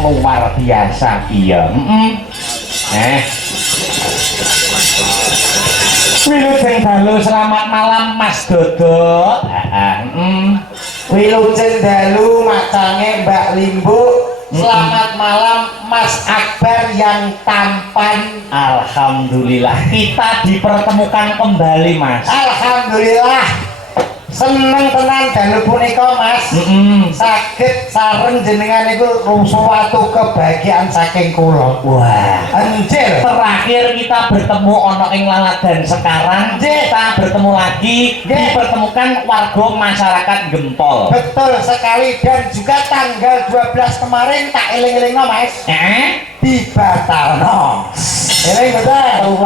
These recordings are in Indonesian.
luar biasa iya. Wilujeng dalu selamat malam Mas Dodo. Wilujeng dalu macange Mbak Limbu. Selamat malam Mas Akbar yang tampan. Alhamdulillah kita dipertemukan kembali Mas. Alhamdulillah. Seneng tenan dalu punika Mas. Saged sareng jenengan iku suatu kebahagiaan saking kula. Wah, anjir. Terakhir kita bertemu ono ing Laladan sekarang kita bertemu lagi dipertemukan warga masyarakat Gempol. Betul sekali dan juga tanggal 12 kemarin tak eling-elingno Mas. Dibatalno. Eling betul.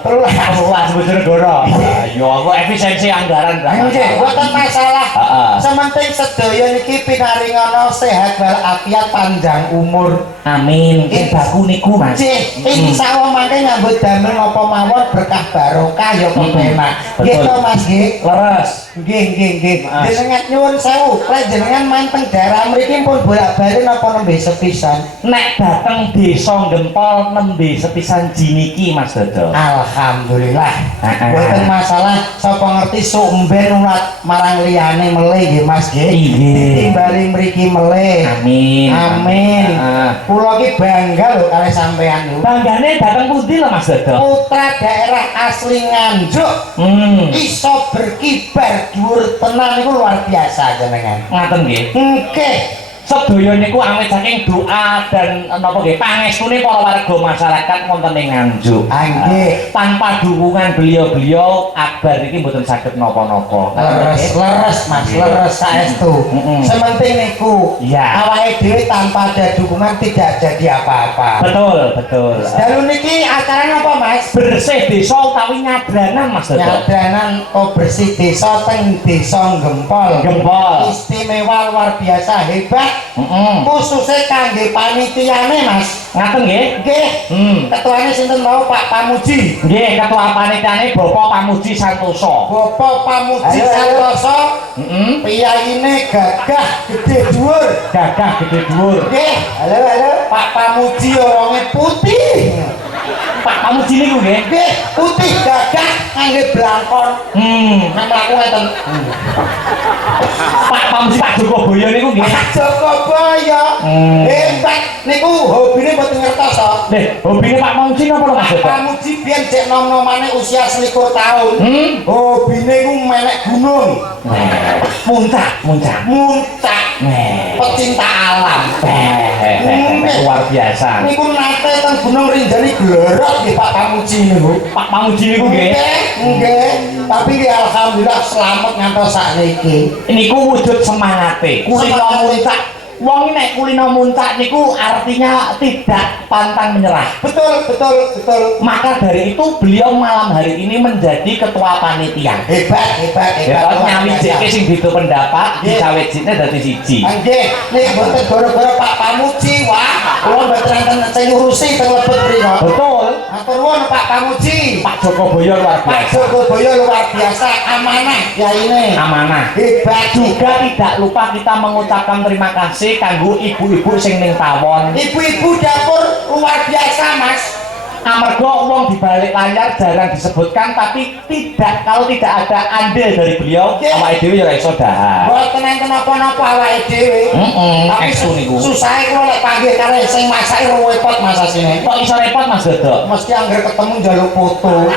Terulas Bojonegoro. Yo aku efisiensi anggaran anjir. Bukan masalah. Sementing sedaya niki pinaringana sehat walafiat panjang umur. Amin. Baku niku Mas. Insyaallah mangke nyambut damel napa mawon berkah barokah ya kepenak. Nggih to Mas nggih. Leres. Nggih. Jenengan nyuwun sewu, lek jenengan manteng daerah mriki pun bolak-balik napa nembe sepisan. Nek dateng desa Gempol nembe sepisan jiniki Mas Dodo. Alhamdulillah. Boten masalah sapa ngerti sumben ulat marang liyane meleh nggih Mas nggih. Timbali mriki meleh. Amin. Amin. Kula ki bangga lho kalih sampean niku. Banggane dateng pundi lho Mas Dodo? Putra daerah asli Nganjuk. Iso berkibar dhuwur tenan niku luar biasa jenengan. Ngaten nggih. Nggih. Sedaya niku awit saking doa dan napa nggih pangestune para warga masyarakat wonten ing Nganjuk. Nggih. Tanpa dukungan beliau-beliau Akbar iki mboten saged napa-napa. Leres Mas, leres saestu. Sementing niku awake dhewe tanpa ada dukungan tidak jadi apa-apa. Betul. Dalu niki acaranya apa Mas? Bersih desa utawi nyadranan Mas Dodo. Nyadranan bersih desa teng desa Gempol. Istimewa luar biasa hebat. Khususnya kangge panitiane Mas. Ngaten nggih? Nggih. Ketuane sinten mau Pak Pamuji? Nggih, ketua panitiane Bapak Pamuji Santoso. Bapak Pamuji Santoso. Piyaine gagah gede dhuwur. Nggih. Halo. Pak Pamuji orangnya putih. Pak Pamuji niku nggih? Nggih, putih gagah ngangge blangkon. Nek mlaku ngeten. Pak Pamuji Pak Joko Boyo niku nggih. Pak Joko Boyo. Hebat niku hobine mboten ngertos to. Nggih, hobine Pak Pamuji napa lho Mas? Pak Pamuji biyen cek nom-nomane usia 21 tahun. Hobine iku melek gunung. Muncak. Pecinta alam. Luar biasa. Niku nate teng Gunung Rinjani glorok nggih Pak Pamuji niku. Pak Pamuji niku nggih. Nggih. Tapi alhamdulillah selamat ngantos sakniki. Niku wujud semangate. Kulino muncak. Wong nek kulino muncak niku artinya tidak pantang menyerah. Betul. Maka dari itu beliau malam hari ini menjadi ketua panitia. Hebat. Nyami jeke sing beda pendapat, dicawijine dadi siji. Nggih, nek boten gara-gara Pak Pamuji, wah, kula mboten enten sing ngurusi teng lebet mriko. Betul. Matur nuwun Pak Pamuji. Pak Joko Boyo luar biasa. Pak Joko Boyo luar biasa, amanah yaine. Amanah. Hebat. Juga tidak lupa kita mengucapkan terima kasih kanggo ibu-ibu sing ning tawon. Ibu-ibu dapur luar biasa Mas. Amarga wong di balik layar jarang disebutkan, tapi kalau tidak ada andil dari beliau, awake dhewe ya ora iso dahar. Mboten enten napa-napa awake dhewe. Tapi susahe kula lek panggil karo sing masake repot Mas asine. Kok iso repot Mas Dodo? Mesti anggere ketemu njaluk foto.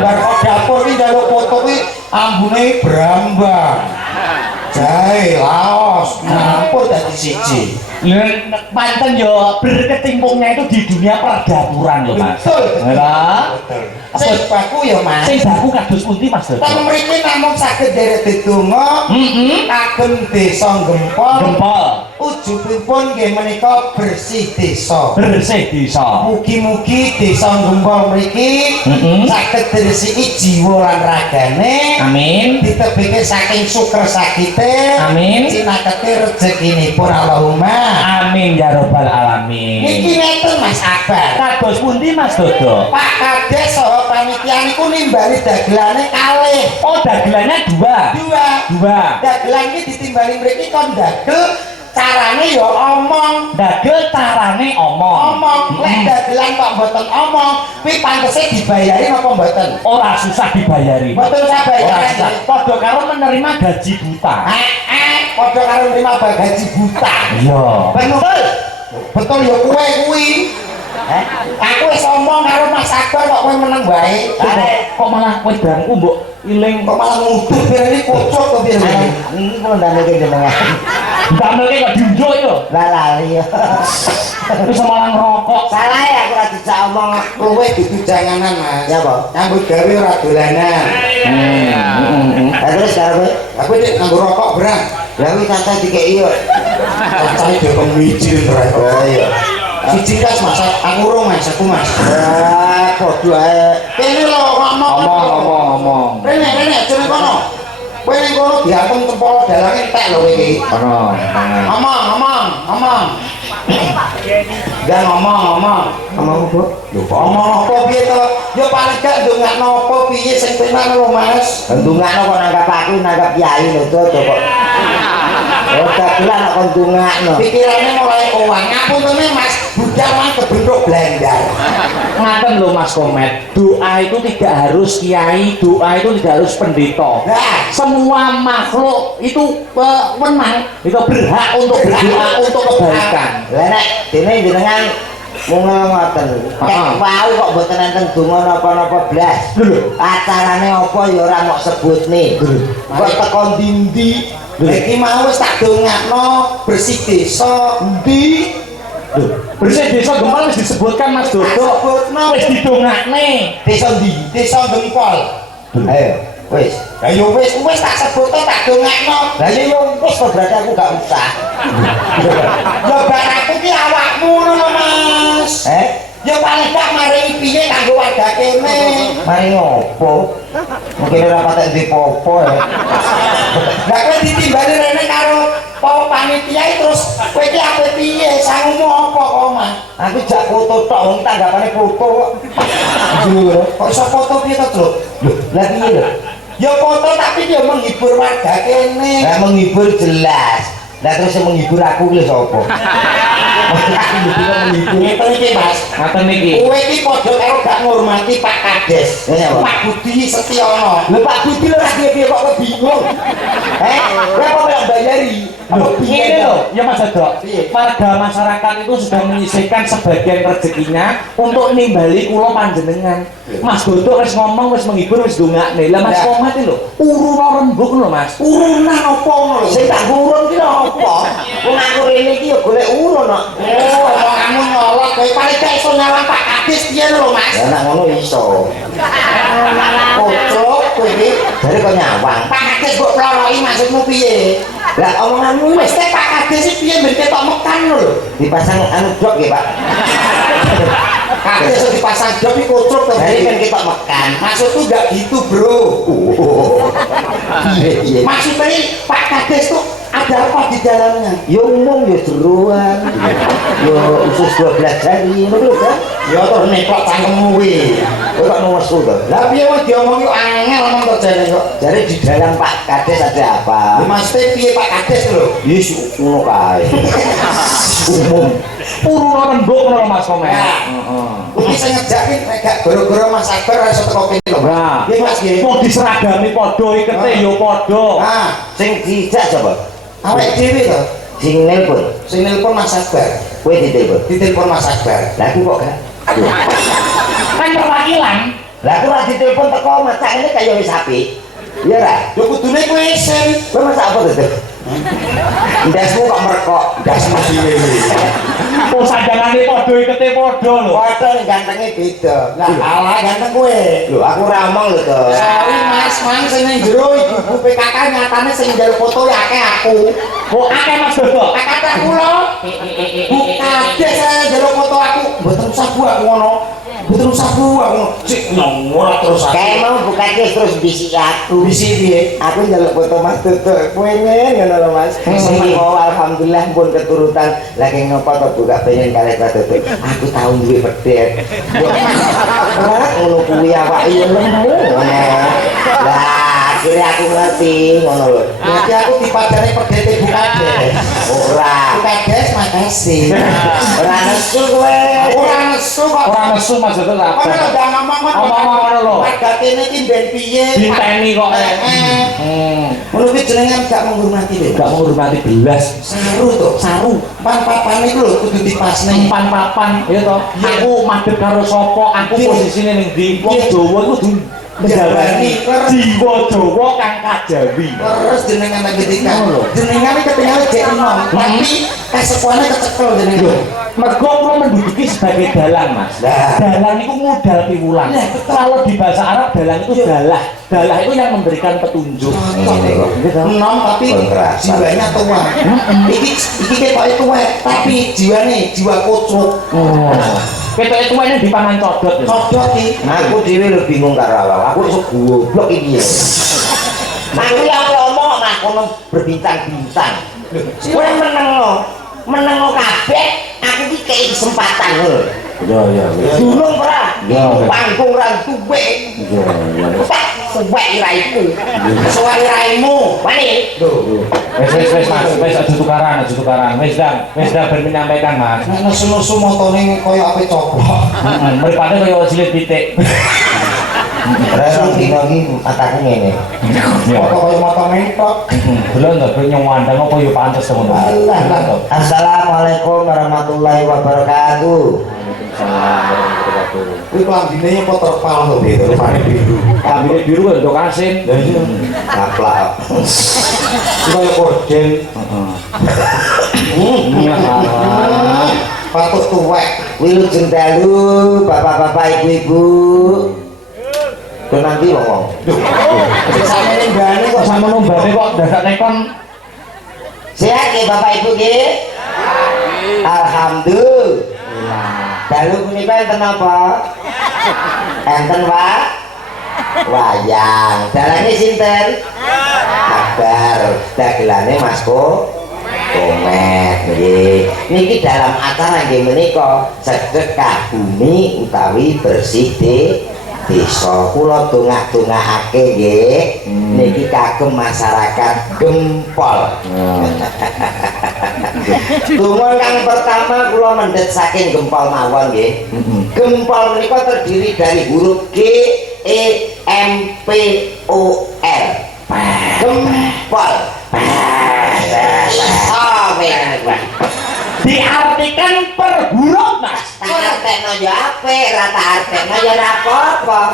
Bar kok dapur ki njaluk foto ki ambune brambang. Jahe, laos, nyampur dadi siji. Pancen yo berkecimpungnya itu di dunia perdapuran loh Mas. Betul. Sing baku ya Mas. Sing baku kados pundi Mas Dodo? Teng mriki namung saged derek dedonga kagem desa Gempol. Ujubipun nggih menika bersih desa. Mugi-mugi desa Gempol mriki saged diresiki jiwa lan ragane. Amin. Ditebeke saking syukur sakite. Amin. Cinakete rezekinipun Allahumma. Amin ya robbal alamin. Niki ngeten Mas Akbar. Kados pundi Mas Dodo? Pak Kades saha panitia niku nimbali dagelane kalih. Oh, dagelannya dua. Dagelan iki ditimbali mriki kon dagel carane ya omong. Dagel nek dagelan kok mboten omong kuwi pantese dibayari apa mboten ora susah dibayari mboten usah bayar padha karo menerima gaji buta padha karo menerima gaji buta iya betul betul ya kowe kuwi aku wis omong karo Mas Akbar kok kowe meneng bae kok malah wedangku mbok iling kok malah ngudut pirene kocok to pirene iki kok ndameke jenengan ndameke kok diunjuk yo lah lali ya wis malah ngerokok salah ya aku ora dijak omong luwe dudu janganan Mas ya apa nyambut gawe ora dolanan terus karo kowe aku nek nganggo rokok berang lha kuwi kata dikeki yo cari dia pemicin ternyata iya siji kas Mas aku urung Mas aku Mas podo ae kene lho ngomong rene jeneng kono kowe ning kono diantem tempol dalange entek lho kowe iki ngomong dan ngomong kok lho ngomong apa piye to yo paling gak ndongakno apa piye sing tenan lho Mas ndongakno kok nanggap aku nanggap kiai lho to kok oh dagelan kok ndongakno pikirane mulai owang ngapuntene Mas budal mang kebentuk blender ngaten lho Mas Komet doa itu tidak harus kiai doa itu tidak harus pendeta semua makhluk itu menang itu berhak untuk berdoa untuk kebaikan lah nek dene jenengan ngoten kek wau kok mboten enten donga napa-napa blas lho acarane apa ya ora mok sebutne kok teko ndi-ndi iki mau wis tak dongakno bersih desa ndi bersih desa Gempol wis disebutkan Mas Dodo wis didongakne desa ndi desa Gempol ayo wis ayo wis tak sebutno tak dongakno lah yo wis kok berarti aku gak usah yo baraku ki awakmu ngono Mas yo paling gak maringi piye kanggo warga kene maringi opo mungkin ora patek di popo ya lah kowe ditimbali rene karo panitia terus kowe iki ape piye sangumu apa kok Mas aku jak foto tok wong tanggapane foto kok iso foto piye to Truk lho lah piye lho ya foto tapi dia menghibur warga kene lah menghibur jelas lah terus yang menghibur aku lho sapa menghibur iki Mas ngaten iki kowe iki padha karo gak ngurmati Pak Kades Pak Budi Setiono lho Pak Budi lho ra piye kok bingung kowe apa yang bayari ini loh ya Mas Dodo warga masyarakat itu sudah menyisihkan sebagian rezekinya untuk nimbali kula panjenengan Mas Dodo wis ngomong wis menghibur wis dongakne lah Mas Komat iki lho uruna rembug lho Mas urunan apa ngono lho sing tak urun ki lho apa wong aku rene iki ya golek urun kok oh kamu nyolot kowe paling gak iso nyawang Pak Kades piye lho Mas ya nek ngono iso kocok kowe iki jare kok nyawang Pak Kades kok ploroi maksudmu piye lah omonganmu wis Pak Kades iki piye ben ketok mekan lho dipasang anu jok nggih Pak Kades dipasang jok iki kocok to jare ben ketok mekan maksudku enggak gitu bro iya maksudnya Pak Kades tuh ada apa di dalamnya? Ya umum ya jeruan ya usus 12 jari ngono kan? Ya terus neklok cangkemmu kuwi kok kok nesu to? Lah piye wis diomongi angel ngomong to jare kok jare di dalam Pak Kades ada apa? Ya maksudnya piye Pak Kades lho? Ya ngono kae umum uruna rembug lho Mas Komet heeh kuwi sing ngejaki nek gak gara-gara Mas Akbar iso teko kene lho nah nggih Mas nggih wong diseragami padha ikete ya padha ah sing dijak sapa? Awake dhewe to sing nelpon Mas Akbar kowe ditelepon Mas Akbar lah aku kok gak kan perwakilan lah aku ora ditelepon teko macak ini kaya wis apik iya ra yo kudune kowe isin kowe masak apa to ndasmu kok merekok ndasmu dhewe oh sadangane padha ikete padha lho padha ning gantenge beda lah ala ganteng kowe lho aku ora omong lho to sorry Mas mang sing ning jero ibu PKK nyatane sing njaluk foto ya akeh aku kok akeh Mas Dodo akeh kula Bu Kades saya njaluk foto aku mboten usah buak ngono mboten usah buak ngono cik ora terus aku kayak mau Bu Kades terus bisi aku bisi piye aku njaluk foto Mas Dodo pengen ngono lho Mas oh alhamdulillah pun keturutan lagi ngopo to buka pengen kali Mas Dodo aku tau duwe pedet ngono kuwi awake lemu lah akhirnya aku ngerti ngono lho. Berarti aku dipadani perdete bukades. Ora. Bukades makasih. Ora nesu kowe. Ora nesu kok. Ora nesu maksudnya apa? Kowe udah ngomong Ngomong lho. Perdete iki ben piye? Diteni kok. Ngono kuwi jenengan gak menghormati lho. Gak menghormati belas. Saru to, saru. Pan-papan iku lho kudu dipasne. Papan ya toh. Aku madhep karo sapa? Aku posisine ning ndi? Wong Jawa iku kudu menjalani jiwa Jawa kang kajawi. Terus jenengan lagi ketika jenengan iki ketinggalan jek enom, tapi kasepuane kecekel jenengan. Mergo kula menduduki sebagai dalang, Mas. Dalang itu modal piwulang. Kalau di bahasa Arab dalang itu dalah. Dalah itu yang memberikan petunjuk. Enom tapi jiwanya tua. Iki ketoke tua, tapi jiwa kocok. Ketoke tuane dipangan codot. Codot iki. Aku dhewe lho bingung karo awak. Aku iso goblok iki ya. Aku yang ngomong mak kono berbintang-bintang. Kowe meneng kabeh. Aku iki kei kesempatan lho. Ya. Gunung ora. Ya. Panggung ra duwe. Ya. Tak suwek iraiku. Suwek iraimu. Wani. Lho. Wes Mas, wes aja tukaran. Wes dah ben menyampaikan Mas. Nek nesu-nesu motone koyo ape coplok. Mripate kaya cilik titik. Ora dino iki mataku ngene. Foto koyo mata mentok. Belum to ben nyawandang apa ya pantes ngono. Assalamualaikum warahmatullahi wabarakatuh. Kuwi klambine apa terpal to gitu, rupane biru. Kambine biru kok untuk asin. Lah iya. Ngaplak. Koyo korden. Patut tuwek. Wilujeng dalu bapak-bapak ibu-ibu. Kok nanti ngomong. Samene mbane kok Sama nombane kok dadak nekon. Sehat ya bapak ibu nggih? Alhamdulillah. Dalu punika enten apa? Enten Pak? Wayang. Dalane sinten? Akbar. Dagelane Mas Ko. Komet nggih. Niki dalam acara nggih menika sedekah bumi utawi bersih desa. Kula dongak-dongakake nggih. Niki kagem masyarakat Gempol. Donga kang pertama kula mendhet saking Gempol mawon nggih. Gempol menika terdiri dari huruf G, E, M, P, O, L. Gempol. Diartikan per huruf Mas. Tak artekno ya apik, ra tak artekno ya ora apa-apa.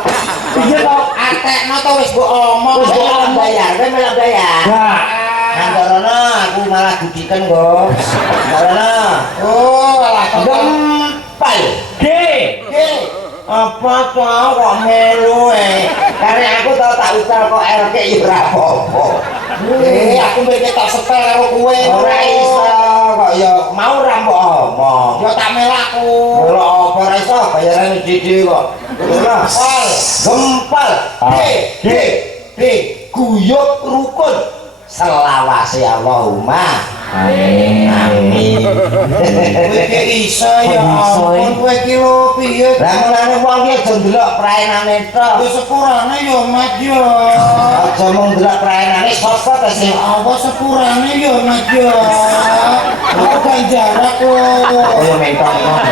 Iya toh. artekno to wis mbok omong. Wis kok bayar, kowe melok bayar. Nah, Nandorono aku malah dudiken kok. Nandorono. Oh, alah Gempal. G. Apa kok melu karena aku tau tak ucal kok LK ya ora apa-apa. aku mbek tak sepel karo kowe. Ora iso kok ya mau ra mbok omong. Ya tak melaku. Ora apa ora iso bayaran dhewe kok. Gempal. Gempal. D. Guyub rukun. Selawase Allahumma. Amin. Kowe ki iso ya ampun kowe ki lho piye? Lah mulane wong ki aja ndelok praenane tok. Wis sepurane ya Mat ya. Aja mung ndelok praenane sapa to sing Apa sepurane ya Mat ya. Aku kan jarak lho. kaya mentok kok.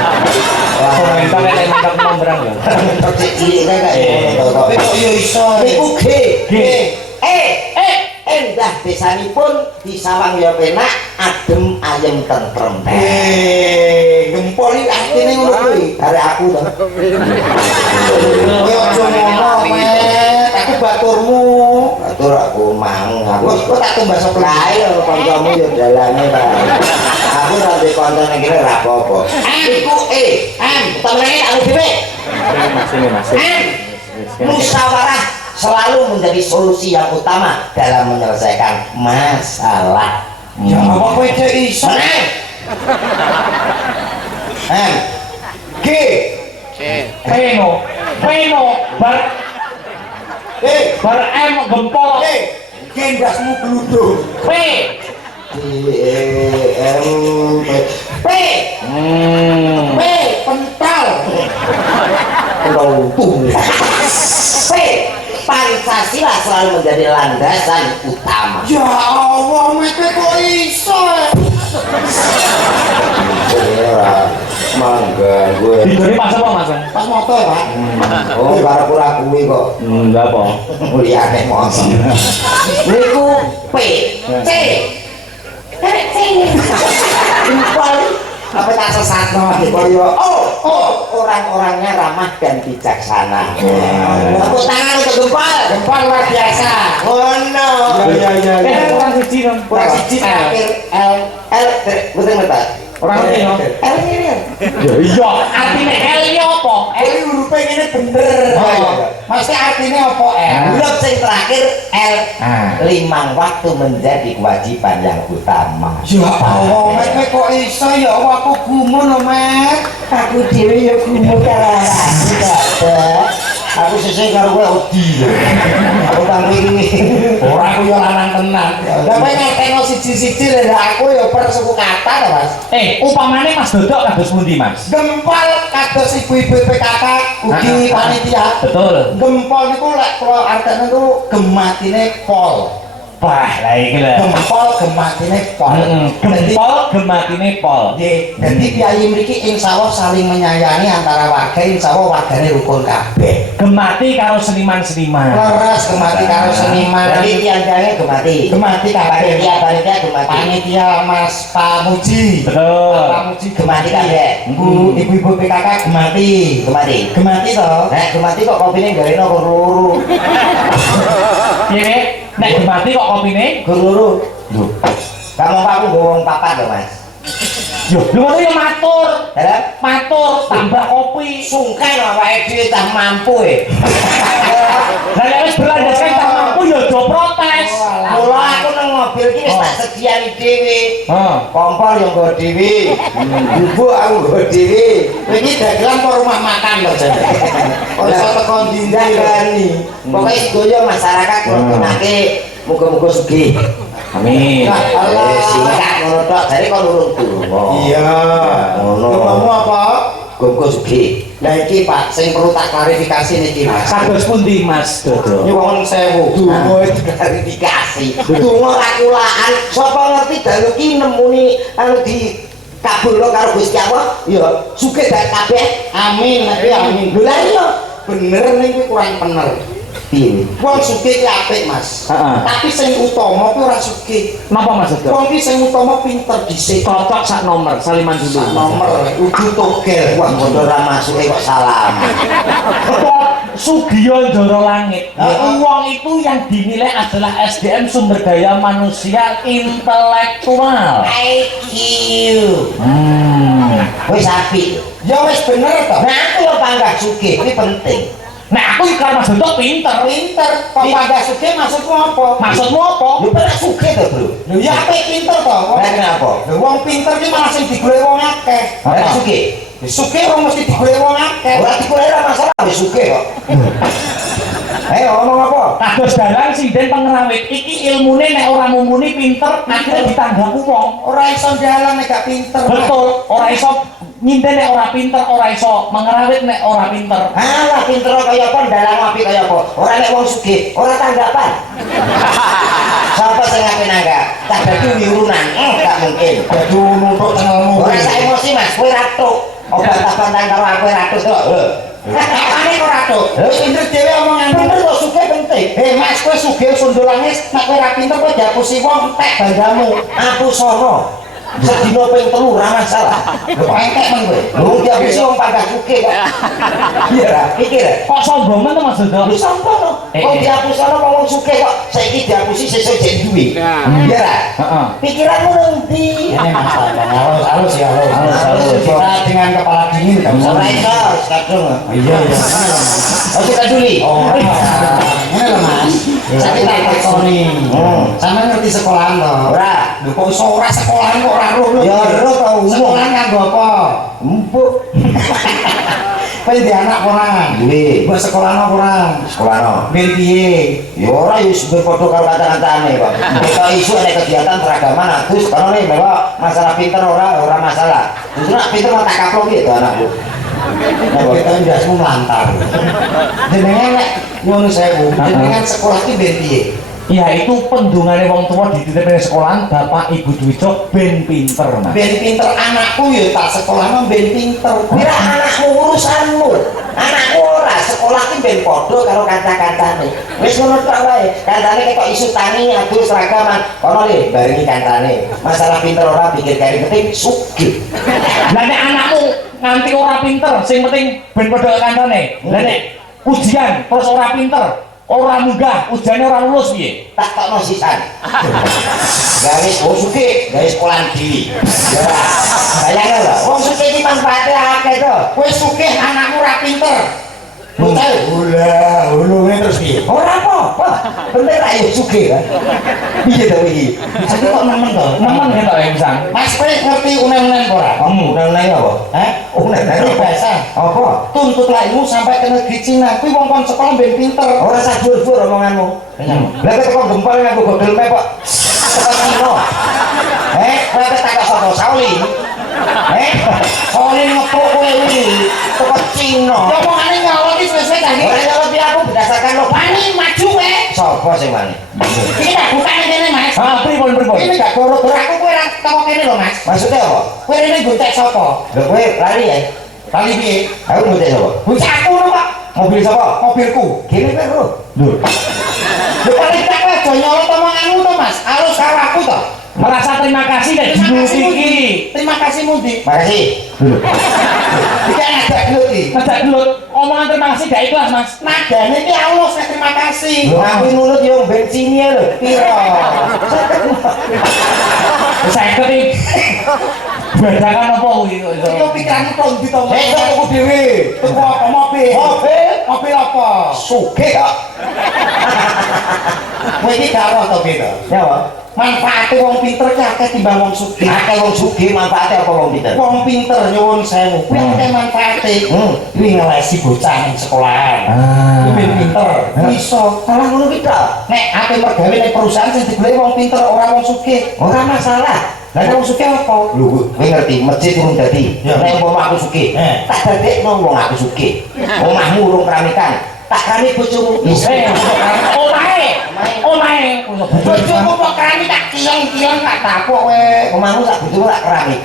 Komentar nek mentok nombrang ya. Mentok cilik kae ngono to. Tapi kok ya iso. Niku G. G. Endah desanipun di sawang ya penak, adem ayem tentrem. Gempol iki artine ngono kuwi. Arek aku to. Kowe aja ngono, Met. Aku baturmu. Atur aku mang aku. Kok tak tumbas sapa? Lah iya kancamu ya dalane ta. Aku ra ndek kanca nek kene ra apa-apa. Iku utamane aku dhewe. Musyawarah selalu menjadi solusi yang utama dalam menyelesaikan masalah. Ya apa kowe cek iso? G. Peno bar M gempol. Gendasmu gluduk. P. P. Pental. P. Pancasila selalu menjadi landasan utama. Ya Allah, mereka kok iso? Mangga gue. Ini pas apa mas? Pas motor Pak. Oh, karo kura kuwi kok. Enggak apa. Liyane motor. Niku P C. C. Gempol apa tak sesat no koyo orang-orangnya ramah dan bijaksana. Tepuk tangan untuk gempol. Gempol luar biasa. Oh no. Ya. Kurang siji dong. Kurang siji terakhir L betul. Orang ngerti no? L ini. Ya iya, artinya L ini apa? Ini hurufnya ini bener. Maksudnya artinya apa Huruf yang terakhir L. Ah. Limang waktu menjadi kewajiban yang utama. Ya Allah, mereka kok iso ya Allah, aku gumun loh Mek. Aku dewi ya gumun karena aku sesuai karo gue odi. Aku tanggung ini. Orang aku ya lanang tenan. Tapi ngeteno siji-siji lho aku ya per suku kata to Mas. Upamane Mas Dodok kados pundi Mas? Gempol kados ibu-ibu PKK ugi panitia. Betul. Gempol niku lek kula artine niku gematine pol. Wah, lah iki lho. Gempol gematine pol. Gempol gematine pol. Nggih, dadi piyayi mriki insyaallah saling menyayangi antara warga, insyaallah wargane rukun kabeh. Gemati karo seniman-seniman. Leres gemati karo seniman. Jadi tiang-tiangnya gemati. Gemati kabeh. Panitia gemati. Panitia Mas Pamuji. Betul. Pamuji Gemati kabeh. Ibu-ibu PKK gemati. Gemati. Gemati toh? Nek gemati kok kopine gareno kok luru. Piye? Nek gemati kok kopine? Kok luru. Lho. Kamu aku ngomong papat lho, Mas. Yo, lho ngono ya matur. Dalam Matur tambah kopi. sungkan awake dhewe tak mampu e. Lah nek wis berlandaskan tak mampu ya do protes. Mula aku nang mobil iki wis tak sediani dhewe. Heeh. Kompor yang nggo dhewe. Bubuk aku nggo dhewe. Ini dagelan apa rumah makan lho jane. Oh iso teko Ndindani. Pokoke sedaya masyarakat ngrungokke muga-muga sugih. Amin. Singkat ngono tok, jare kon urung turu. Iya. Ngono. Kamu apa? Muga-muga sugih. Lah iki Pak, sing perlu tak klarifikasi niki Mas. Kados pundi Mas Dodo? Nyuwun sewu. Dungo klarifikasi. Dungo kakulaan. Sapa ngerti dalu ki nemuni anu di kabulno karo Gusti Allah, ya sugih dak kabeh. Amin, nek amin. Lha iya Bener niki kurang bener. piye? Wong sugih ki apik Mas. Heeh. Tapi sing utama kuwi ora sugih. Napa Mas Dodo? Wong ki sing utama pinter dhisik. Cocok sak nomor, saliman dulu. Nomor udu togel. Wah, bondo ra masuke kok salam. Sugiyo Ndoro Langit. Uang itu yang dinilai adalah SDM sumber daya manusia intelektual. IQ. Wis apik. Ya wis bener to. Nah, aku yo panggah sugih, kuwi penting. Nah aku kalau Mas Dodo pinter. Pinter, kok panggah sugih maksudmu apa? Maksudmu apa? Lu pernah sugih to, Bro? Lho ya apik pinter to. Lah kenapa? Lho wong pinter ki malah sing digoleki wong akeh. Ora sugih. Sugih ora mesti digoleki wong akeh. Ora digoleki ora masalah, wis sugih kok. Ayo ngomong apa? Kados dalang sinden pengerawit iki ilmune nek ora mumuni pinter akhirnya ditanggapi wong. Ora iso jalan nek gak pinter. Betul, ora iso nyinden nek ora pinter, ora iso mengerawit nek ora pinter. Alah pinter kaya apa dalang api kaya apa? Ora nek wong sugih, ora tanggapan. Sapa sing ape nanggap? Tak dadi wirunan. Gak mungkin. Dadi nutuk cengelmu. Ora sak emosi Mas, kowe ratuk. Obat-obatan karo aku ratus kok. Apane kok ratuk? Lho pinter dhewe omongan pinter kok sugih penting. Mas kowe sugih sundulange nek kowe ra pinter kowe diapusi wong entek bandamu. Aku sono. Sedina ping 3 ora masalah. Lho kok entek men kowe? Lu diapusi wong panggah sugih kok. Iya ra, pikir. Kok sombong men to Mas Dodo? Lu sombong kok. Kok diapusi ana wong sugih kok saiki diapusi sesuk jek duwe. Iya ra? Heeh. Pikiranmu nanti. Ini masalah. Halus ya, halus. Kita dengan kepala dingin enggak bisa. Ora iso, kadung. Iya. Oke, tak duli. Oh, ini lho Mas. Saya tak tekoni. Sampe ngerti sekolahan to? Ora. Lho kok iso ora sekolahan kok ora roh. Ya ero to umum. Sekolahan nganggo apa? Empuk. Kowe di anak ora? Duwe. Mbok sekolahan apa ora? Sekolahno. Ben piye? Ya ora ya wis berfoto karo kata-katane kok. Kita isu ada kegiatan seragaman Agus, karena nih bahwa masalah pinter ora masalah. Justru nak pinter mau tak kaplok gitu anakku. kita ndak semua lantar. Jenengan nek ngono sewu, jenengan sekolah ki ben piye? Ya itu pendungane wong tua di titipin sekolahan Bapak Ibu Dwijo ben pinter Mas. Ben pinter anakku ya tak sekolah mah ben pinter. Kira anakmu urusanmu. Anakku ora sekolah ki ben padha karo kanca-kancane. Wis ngono tok wae. Kancane kok isu tani adu seragaman. Kono le barengi kancane. Masalah pinter ora pikir kari penting sugih. Lah nek anakmu nganti ora pinter, sing penting ben padha kancane. Lah nek ujian terus ora pinter, ora munggah, ujiannya ora lulus piye? Tak tokno sisan. Gawe sugih, gawe sekolahan dhewe. Ya. Bayangno lho, wong sugih iki manfaate akeh to. Kowe sugih anakmu ora pinter. Ulah, ulunge terus piye? Ora apa-apa. Penting ra yo sugih kan. Piye to iki? Aku kok nemen to. Nemen ketok ya Sang. Mas kowe ngerti unen-unen ora? Unen-unen apa? Hah? Unen-unen Ini bahasa. apa? Tuntut ilmu sampai ke negeri Cina. Kuwi wong-wong sekolah ben pinter. Ora usah jujur omonganmu. Lah kok gempal ngaku godel me kok. Tekan Cina. Kowe tak sapa Sauli? Soalnya ngepuk kowe iki. Tekan Cina. Ya omongane nyolot iki wis tadi. Ora nyolot aku berdasarkan lo. Wani maju kowe. Sapa sing wani? Iki tak bukane kene, Mas. Ah, pripun? Ini gak goro-goro aku kowe ra teko kene lho, Mas. Maksudnya apa? Kowe rene gontek sapa? Lho kowe lari ya? Kali piye? Aku mesti sapa? Bocahku lho, Pak. Mobil sapa? Mobilku. Kene kowe lho. Lho, Lho paling tak kowe aja nyolot omonganmu to, Mas. Alus karo aku to. merasa terima kasih nek Terima dulu kasih iki. Mundi. Terima kasih Mundi. Makasih. Lho, Iki ngajak dulu iki. ngejak dulu omongan terima kasih gak ikhlas Mas. Nadane iki alus nek terima kasih. Lho aku nurut yo bensinnya lho. Piro? Saya iki badakan apa kuwi kok iso? Iku pikiranmu kok ndi to? Kok aku dhewe. Tuku apa mobil? Mobil? Mobil apa? Sugih kok. Kowe iki gak ora to beda. Ya apa? Manfaate wong pinter ki akeh timbang wong sugih. Akeh wong sugih manfaate apa wong pinter? Wong pinter nyuwun sewu. Kuwi akeh manfaate. Kuwi ngelesi bocah ning sekolahan. Kuwi pinter. Iso. Salah ngono ki tok. Nek ape mergawe ning perusahaan sing digoleki wong pinter ora wong sugih. Ora masalah. Lah wong sugih apa? Lho, kowe ngerti masjid urung dadi. Ya. Nek umpama aku sugih, tak dadekno wong aku sugih. Omahmu urung keramikan. Tak krami bojomu. Omahe. Bojomu kok kerami tak kiong-kiong tak tapuk kowe. Omahmu tak bojomu tak kerami.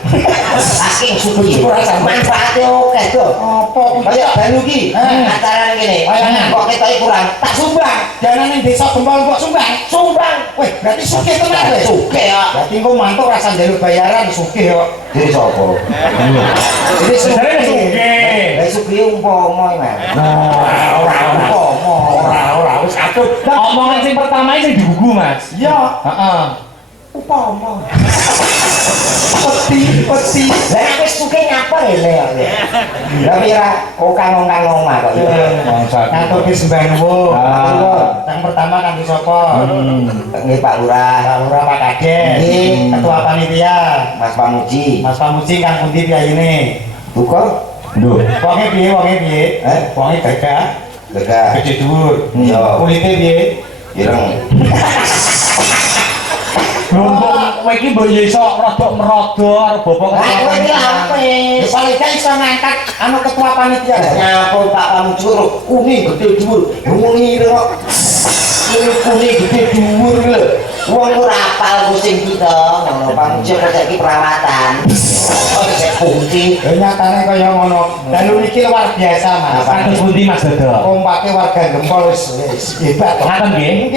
Saking sugih. Ora sampe. Manfaate oke to. Apa Kaya baru ki, acara ngene. Kok ketoke kurang, tak sumbang. Jangan ning desa Gempol kok sumbang. Sumbang. Weh, berarti sugih tenan kowe. Sugih ya. Berarti engko mantuk rasa njaluk bayaran sugih kok. Jadi sapa? Jadi Sebenarnya sugih. Lah sugih umpama Mas. Ora wis atur. Omongan sing pertama sing digugu Mas. Ya, Heeh. upama. Peti. Lah nek wis sugih ngapa ele kok. Lah pira okang-okang omah kok ya. Ngatur ki sembah nuwun. Ah. Yang pertama kangge sapa? Nggih Pak Lurah, Pak Lurah, Pak Kades. Nggih. Ketua panitia. Mas Pamuji. Mas Pamuji kang pundi piyayine? Duka, Lho, Wonge piye? Wonge gagah, lega, gede dhuwur. Iya. Kulite piye? ireng. Gombong kowe iki mbok iso rada merada karo bobok Lah kowe iki lapis. Paling gak iso ngangkat anu ketua panitia. Nyapul Pak Pamuji karo kuning gede dhuwur. Ngomong ireng kok. Ini kuning gede dhuwur lho. Wong ora apal kucing kita, ngono Pamuji kok saiki perawatan. Oh, sik kunci. Ya nyatane kaya ngono. Dan niki luar biasa, Mas. Kados pundi Mas Dodo? Kompake warga Gempol wis hebat. Ngaten nggih?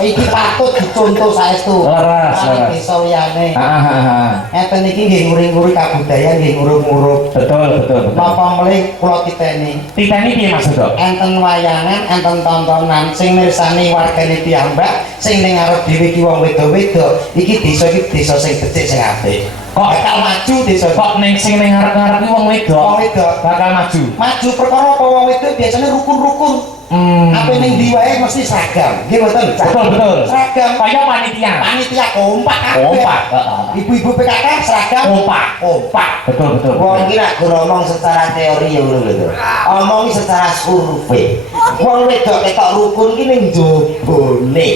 Iki patut dicontoh saestu. Leres, leres. Desa liyane. Heeh. Ngeten iki nggih nguri-nguri kabudayan, nggih ngurup-ngurup. Betul. Napa melih kula titeni. Titeni piye Mas Dodo? Enten wayangan, enten tontonan sing mirsani wargane piyambak, sing ning arep dhewe ki wong wedo-wedo. Iki desa sing becik sing apik. Kok Bakal maju desa kok ning sing ning ngarep-ngarep iki wong wedok. wong wedok. Bakal maju. Maju perkara apa wong wedok biasanya rukun-rukun. Apa ning ndi wae mesti seragam. Nggih mboten? Betul. Seragam. Kaya panitia. Panitia kompak kabeh. Kompak. Ibu-ibu PKK seragam kompak. Betul. Wong iki nek ngomong secara teori ya ngono lho. Omongi secara survei. Wong wedok ketok rukun iki ning njobone.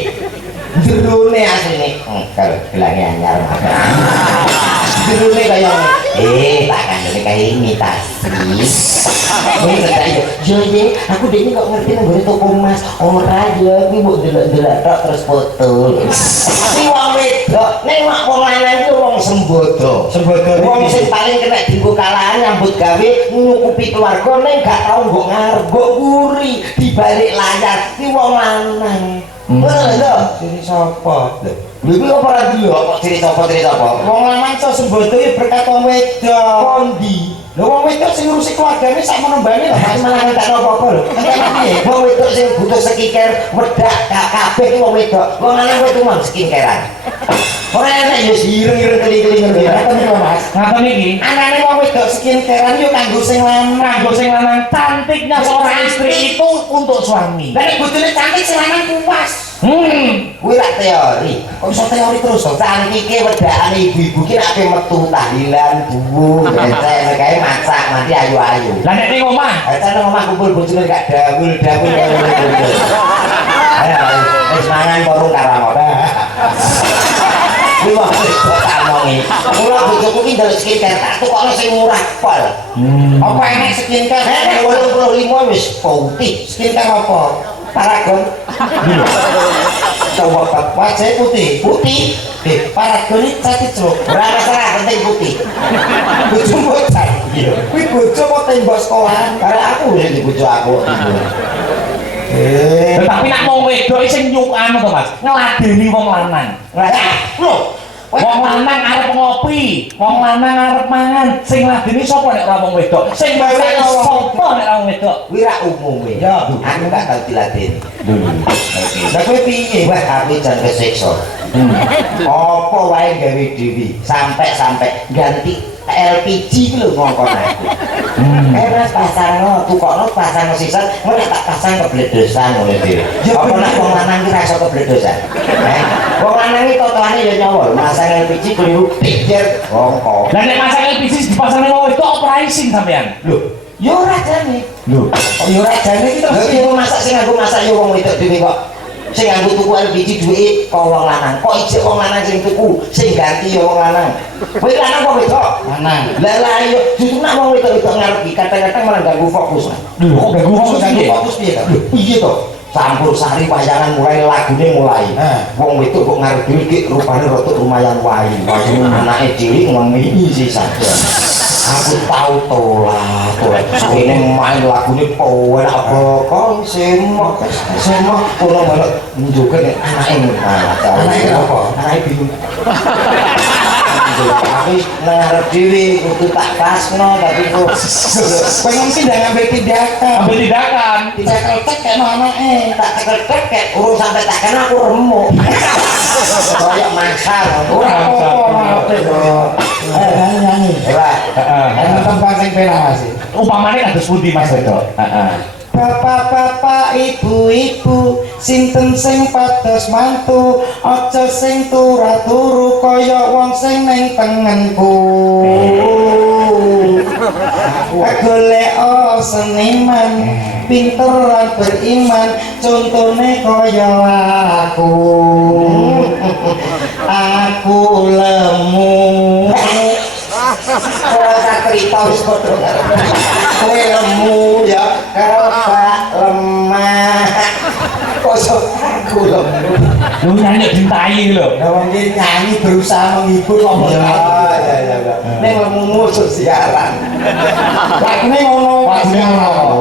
Jerone asline. Kalau bilangnya anyar. Jerone kaya tak kan kayak imitasi. Ini ngerti ya. Yo aku dene kok ngerti nang ngene toko emas. Ora ya, iki mbok delok-delok tok terus foto. Si wong wedok, nek wong lanang iki wong sembodo. Wong sing paling kena dienggo kalahan nyambut gawe nyukupi keluarga nek gak tau mbok ngarep, mbok nguri di balik layar. Iki wong lanang. Lho, Ciri sapa? lho iki apa ra dia kok ciri sapa? Wong lanang iso sembodo iki berkat wong wedok. Kondi. Lho wong wedok sing ngurusi keluargane sak menembane lho, Mas. Malah nggak apa-apa lho. Piye? Wong wedok sing butuh skincare wedak gak kabeh iki wong wedok. Wong lanang kuwi cuma skincarean. Ora enak ya ireng-ireng keli-keli ngono ya. Ngoten iki, Mas. Ngapain iki? Anane wong wedok skincarean yo kanggo sing lanang. Kanggo sing lanang cantiknya seorang istri itu untuk suami. Lah nek bojone cantik sing lanang puas. Kuwi lak teori. Kok iso teori terus to? Cantike wedakane ibu-ibu ki nek ape metu tahlilan, bubu, becek kae masak mati ayu-ayu. Lah nek ning omah, Acan nang omah kumpul bojone gak dawul-dawul kaya ngono. Ayo, wis mangan korung karamot. Kuwi wae kok tamongi. Kula bojoku ki ndelok skincare tak tukokno sing murah pol. Apa enek skincare? Nek 85 wis putih. Skincare apa? Paragon. Coba Pak, Wajah putih. putih. Paragon iki cantik celuk. Ora masalah penting putih. Bojo bocah. Iya. Kuwi bojo kok tembok sekolahan. Karena aku wis di bojo aku. tetapi nak wong wedok sing nyukan to Mas, ngeladeni wong lanang. Lho, Wong lanang arep ngopi, wong lanang arep mangan, sing ngladeni sapa nek ora wong wedok? Sing masak sapa nek ora wong wedok? kuwi ra umume. Ya, Bu. Aku gak tau diladeni. Lah kowe piye? Wah, aku jan kesiksa. Apa wae gawe dhewe sampai ganti LPG ki lho ngongkon aku. Mas pasangno, tukokno pasang sisan, ngono tak pasang kebledosan ngono dhewe. Apa nek wong lanang ki ra iso kebledosan? Wong lanang iki totoane ya nyawa, masang LPG keliru pikir ngongkon. Lah nek masang LPG dipasang wong wedok apa ora isin sampean? Lho, yo ora jane. Lho, Yo ora jane iki Lha terus piye masak sing aku masak yo wong wedok dhewe kok. Sing nganggo tuku LPG duwe kok wong lanang. Kok ijek wong lanang sing tuku, sing ganti yo wong lanang. Kowe lanang kok wedok? lanang. Lah yo justru nak wong wedok ngarep iki kadang-kadang malah ganggu fokus. lho kok ganggu Fokus fokus iki? fokus piye to? Lho, piye to? Campur sari wayangan mulai lagune mulai. Wong wedok kok ngarep dhewe iki rupane rada lumayan wayu. Wayune anake cilik ngemi sisan. Aku tahu tolak ini main lagunya power apa kok semok kalau malah menunjukkan anaknya apa? anaknya bingung tapi ngarep diri itu tak pasno tapi kok Pengen pindah ngambil tindakan. Ambil tindakan. Dicekel cek kayak anake. tak cekel-cekel kayak urung sampai tak kena aku remuk kayak masal Ora apa-apa. Nyanyi. ora Ana tembang sing penak sih. Upamane kados pundi Mas wedok? Heeh. Bapak-bapak, ibu-ibu, sinten sing pados mantu, aja sing turu kaya wong sing ning tengenku. Golek seniman, pinter lan beriman, contone kaya aku. Aku lemu. ora tak cerita wis padha kowe lemu ya karo Pak lemah kosok aku lemu Lho nyanyi dintai lho. Nah, wong iki nyanyi berusaha menghibur ngomong ya ning lemumu siaran lagune ngono. Lagune ngono.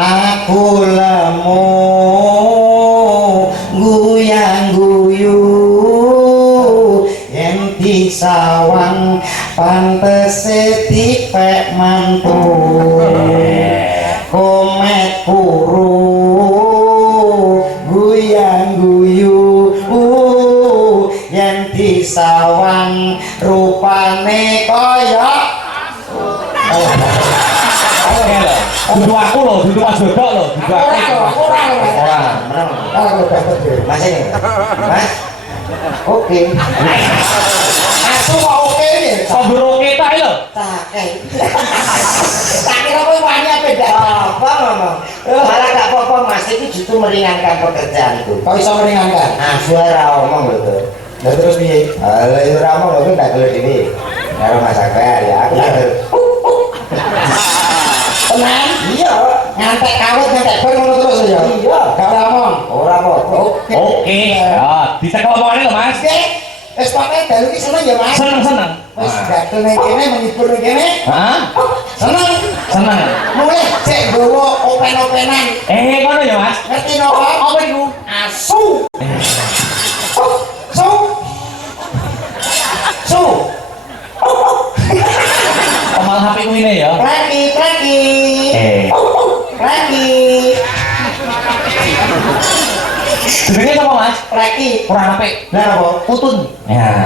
Aku lemu guyang guyu yen disawang pantese dipek mantu komet kuru guyang guyu yen disawang rupane kaya Oke lho. Dudu aku lho, dudu Mas wedok lho, dudu aku. Mas ini Mas oke asu kok oke ya Kok burung kita lho? tak kira kowe wani apa dak apa ngomong malah gak apa-apa Mas itu justru meringankan pekerjaan itu kok iso meringankan nah suara omong lho tuh lah terus piye lah ora omong lho gak gelem dhewe karo Mas Akbar ya aku ngantek kawet ngantek bar ngono terus ya. Iya, Gak ngomong. ora apa-apa. Oke. Ya, dicekel omongannya lho, Mas. Oke. Wis pokoke dalu iki seneng ya, Mas. Seneng. Wis gatel ning kene menghibur ning kene. Hah? Seneng. Seneng. Mulai cek gowo open-openan. Ngono ya, Mas. Ngerti napa? Apa iku? Asu. Su. Su. Omal HP ku ini ya. Lagi. Lagi. Jenenge sapa, Mas? Lagi. Kurang HP. Lah apa? Utun. Ya.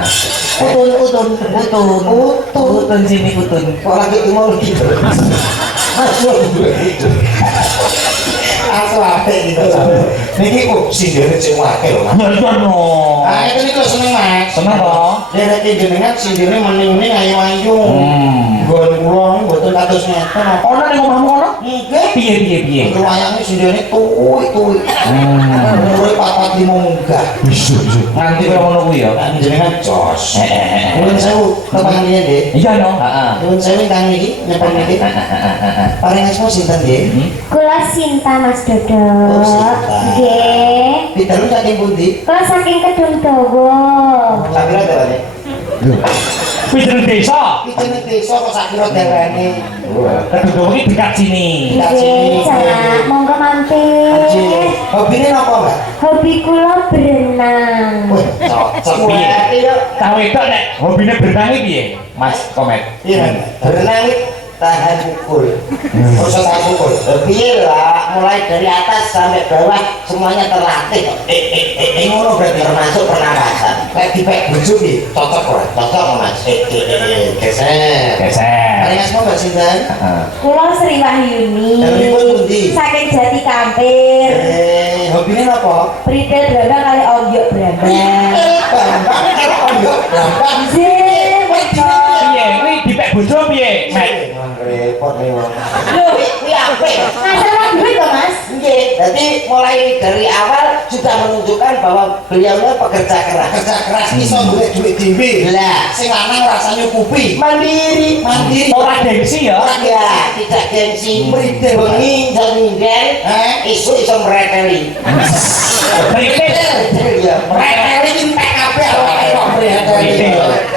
Utun sini utun. Kok lagi mau gitu. Asu apik gitu. Niki sindene cek wake lho, Mas. Bener no. Ah, itu niku seneng, Mas. Seneng toh? Derek jenengan sindene mening-mening ayu-ayu. Nggon kula mboten kados ngeten. Ono ning omahmu ono? Nggih. Piye? Itu wayangnya sindene tuwik-tuwik. Umure 4-5 munggah. Bisa. Nganti kaya ngono kuwi ya. Kan jenengan jos. Nuwun sewu, tepangan iki, Dik. Iya no. Heeh. Nuwun sewu kang niki, nyepeng niki. Paling asma sinten, Dik? Kula Sinta Mas Dodo. Oh, Sinta. Nggih. Pitalu saking pundi? Kula saking Kedung Dawa. Sakira dawane. Pinter desa. Iki jeneng desa kok sakira dawane. Kedua iki dekat sini. Nggih, jangan monggo mampir. Anjir. Hobine napa, Mbak? Hobi kula berenang. Wih, cocok. Piye? Iya. Cah wedok nek hobine berenang iki piye? Mas Komet. Iya, Berenang tahan pukul. usah tak pukul. Piye lah, mulai dari atas sampai bawah semuanya terlatih. Ngono berarti Termasuk pernapasan. lek dipek bojo ki cocok ora? Cocok Mas. Geser. Geser. Paling asma Mbak Sinten? Heeh. Kula Sri Wahyuni. Dalemipun pundi? Saking Jati Kampir. Hobine napa? Pritil Brambang kali Ogyok Brambang. Bambang karo oyok bambang. Nggih, betul. Piye? Kuwi dipek bojo piye? Met. Repot nih Mas. Loh, Kuwi apik. masalah duit kok, Mas? Nggih, jadi mulai dari awal sudah menunjukkan bahwa beliaunya pekerja keras. Kerja keras iso golek duit dhewe. Lah, Sing lanang rasanya nyukupi. mandiri. Ora gengsi ya. Orang ya tidak gengsi, Meritel. bengi dan minden, isu mereteli. Pritil. Ya, Reteli iki tek kabeh awake kok reteli.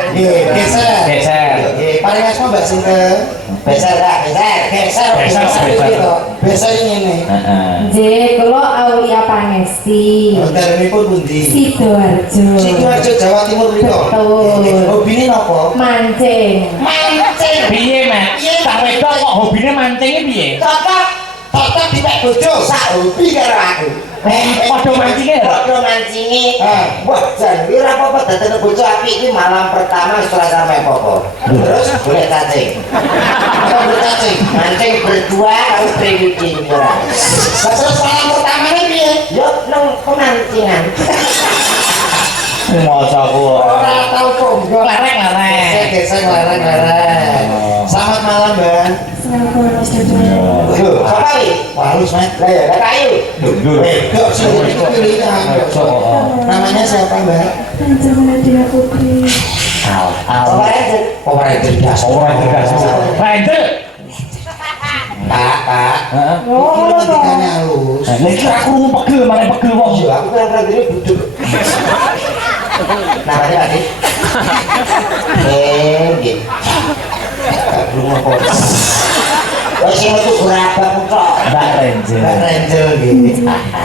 Nggih, geser. Geser. Nggih, paling asma Mbak Sinten? besar dah, besar. Geser. Geser. gitu. Besar ngene. Heeh. Nggih, kula Aulia Panesti. Dalemipun pundi? Sidoarjo. Sidoarjo Jawa Timur mriku. Betul. Hobine napa? Mancing. Mancing. Piye, Met? Cah wedok kok hobine mancing iki piye? Cocok. Cocok dipek bojo. Sak hobi karo aku. Padha mancinge ya? Padha mancinge. Ah. Wah, jan ora apa-apa dadan bojo apik iki malam pertama setelah sampai popo. Terus boleh cacing. Apa bercacing? Mancing berdua harus prewedding ora. Terus malam pertamane piye? Yo nang pemancingan. Masa Ora tau konggo. Larek. Gesek larang. Selamat malam, Bang. Loh, apa iki? Halus, Mas. Lah ya, lah kayu. Wedok sih itu pilihan. Namanya siapa, Mbak? Apa aja? Orang cerdas. Ranger. Pak. Heeh. Ini ketikanya halus. Nek aku krungu pegel, mare pegel wong. Iya, aku kan ini buduk. Namanya apa sih? Gitu. Belum apa. Oh, sing metu gerabak kok. Mbak Ranger. Mbak Ranger gitu.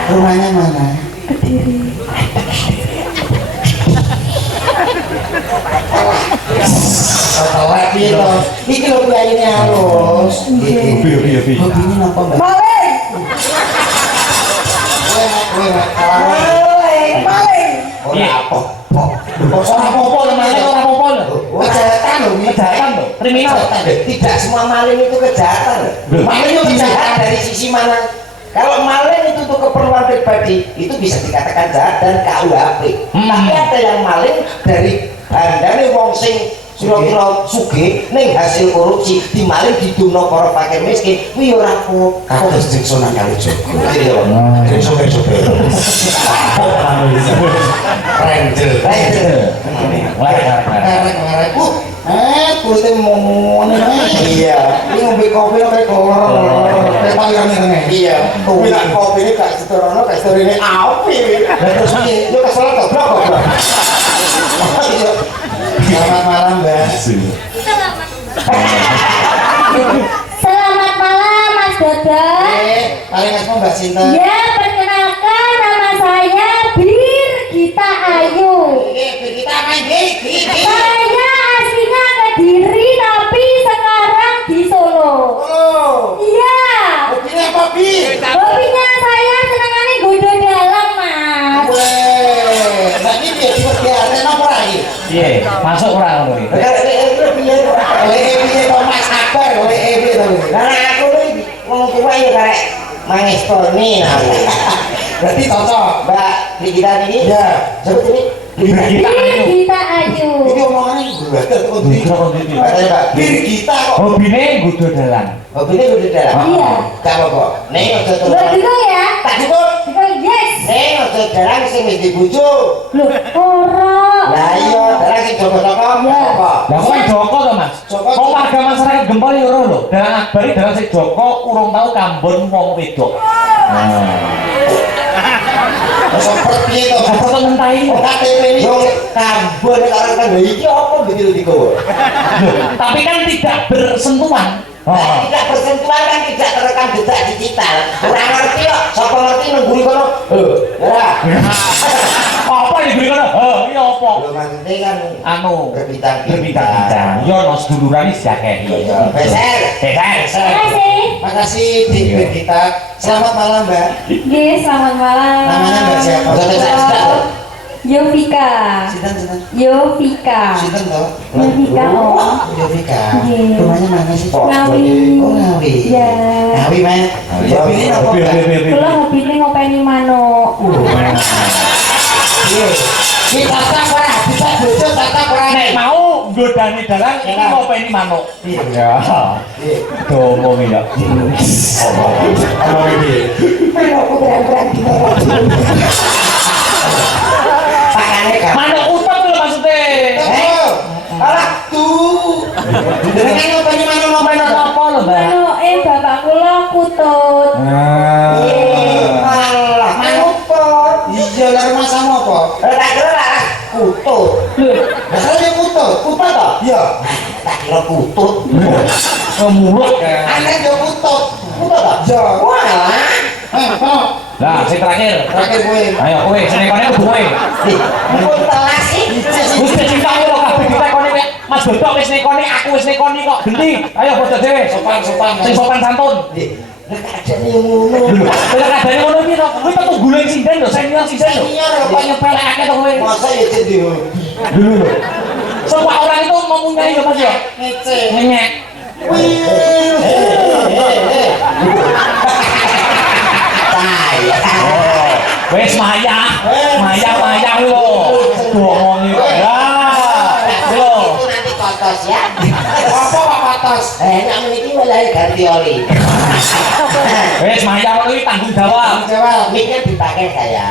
Rumahnya mana? Telat gitu. Iki lho biayanya halus. Piye. Hobinya napa, Mbak? Maling. Iya. Ora apa-apa lho, Mas. Ora apa-apa lho. Kejahatan lho, ini. Kejahatan lho. Kriminal. Tidak semua maling itu kejahatan loh. Maling itu Bisa kejahatan. dari sisi mana? Kalau maling itu untuk keperluan pribadi itu bisa dikatakan jahat dan KUHP. Tapi ada yang maling dari bandane wong sing kira-kira sugih ning hasil korupsi dimaling diduno para fakir miskin kuwi ora apa. Kados Jackson kali Joko. Iya. Sopir-sopir. Ranger. Ngarek-ngarek. Kulitnya mau ngomongin. Iya. Ini ngombe kopi apa kolor. Pak rame-rame. Iya. Bilang kopi ini gak setorono, gak setorone api. Lah terus piye? Yo kesel goblok kok. Selamat malam, Mbak. Selamat malam Mas Dodon. Kalian ngasih Mbak Sinta. Ya, perkenalkan nama saya Birgita Ayu. Kita main gigi. Saya aslinya Kediri tapi sekarang di Solo. Oh, Iya. hobinya apa, Bi? Hobinya saya senengannya godo dalam, Mas. Weh, nah ini dia dipertiarnya apa lagi? Iya, masuk orang ngono iki. Oleh Thomas Akbar, oleh Ebi tapi. Karena aku ini ngomong tua ya karek mangestoni namanya. Berarti cocok. Mbak Brigita ini Ya. sebut ini Birgita Ayu. Birgita Ayu. Ini omongannya gue kondisi. Bisa kondisi. Katanya Mbak Birgita kok. Hobine gudo dalan. hobinya udah dalam. Iya. Coba kok. Nih ojo terus. Lo bingung ya? Tak cukup. Bingung, yes. Nih ojo dalam sing wis dibujuk. Loh, ora. Lah iya, dalam sing Joko-Joko. Ya. Apa? Lah kok Joko to, Mas? Joko. Kok warga masyarakat Gempol yo ora lho. Dalang Akbar dalang sing Joko urung tau kambon wong wedok. Seperti itu. Apa to ngentahi? KTP ini. Yo kambon orang kan iki apa gitu diko. Tapi kan tidak bersentuhan. Nah, tidak bersentuhan kan tidak terekam jejak digital. Kurang ngerti kok, sapa ngerti nunggu kono. Ya. Apa yang diberi kono? Iya apa? Lho maksudnya kan Anu berbintang-bintang. Yo no seduluran iki diakehi. Beser. Beser. Makasih. Makasih di Birgita. Selamat malam, Mbak. Yes, selamat malam. Namanya Mbak siapa? Ojo beser. Yovika. Sinten. Yovika. Sinten toh? Yovika. Oh. Yovika. Iya. Rumahnya mana sih? Ngawi. Oh, Ngawi. Ya. Ngawi, Mas. Hobinya apa, Mbak? Kula hobine ngopeni manuk. Iya. Kita tak ora, bisa bojo tak ora. Nek mau godane dalang iki ngopeni manuk. Iya. Ya. Iya. Domong ya. Apa ini? Manukku berat-berat Pakane kan. Manuk utuh lho maksudnya. Alah tuh. Dengan ngopeni mana ngopeni Manuk apa lho, Mbak? Manuke bapak kula kutut. Malah manupot. Iya, lah rumah sama apa? Tak kira lah kutut. Lah kalau dia kutut. Kutut toh? Iya. Tak kira kutut. Ngemuluk ya. Aneh dia kutut. Kutut toh? Iya. Walah. Lah, sing terakhir. Terakhir gue. Ayo kowe senekane kudu kowe. Pun telas sih. Wis cinta karo kabeh ditakoni kowe. Mas Dodok wis nekoni, aku wis nekoni kok. Genti. Ayo padha dhewe. Sopan. Sing sopan santun. Nek ajane ngono. Kowe kadane ngono iki to. Kowe tetep guling sinden lho, senior sinden lho. Senior lho, Kok nyepelekake to kowe. Masa ya jadi Dulu lho. Semua orang itu mempunyai ya Mas ya. Ngece. Ngenyek. Wes Maya lho. Ngomong iki. Ya. Lho. Itu nanti kotos ya. Apa Pak Patos? Nek meniki malah ganti oli. Wes Maya lho iki tanggung jawab. Jawab. Miknya dipakai saya.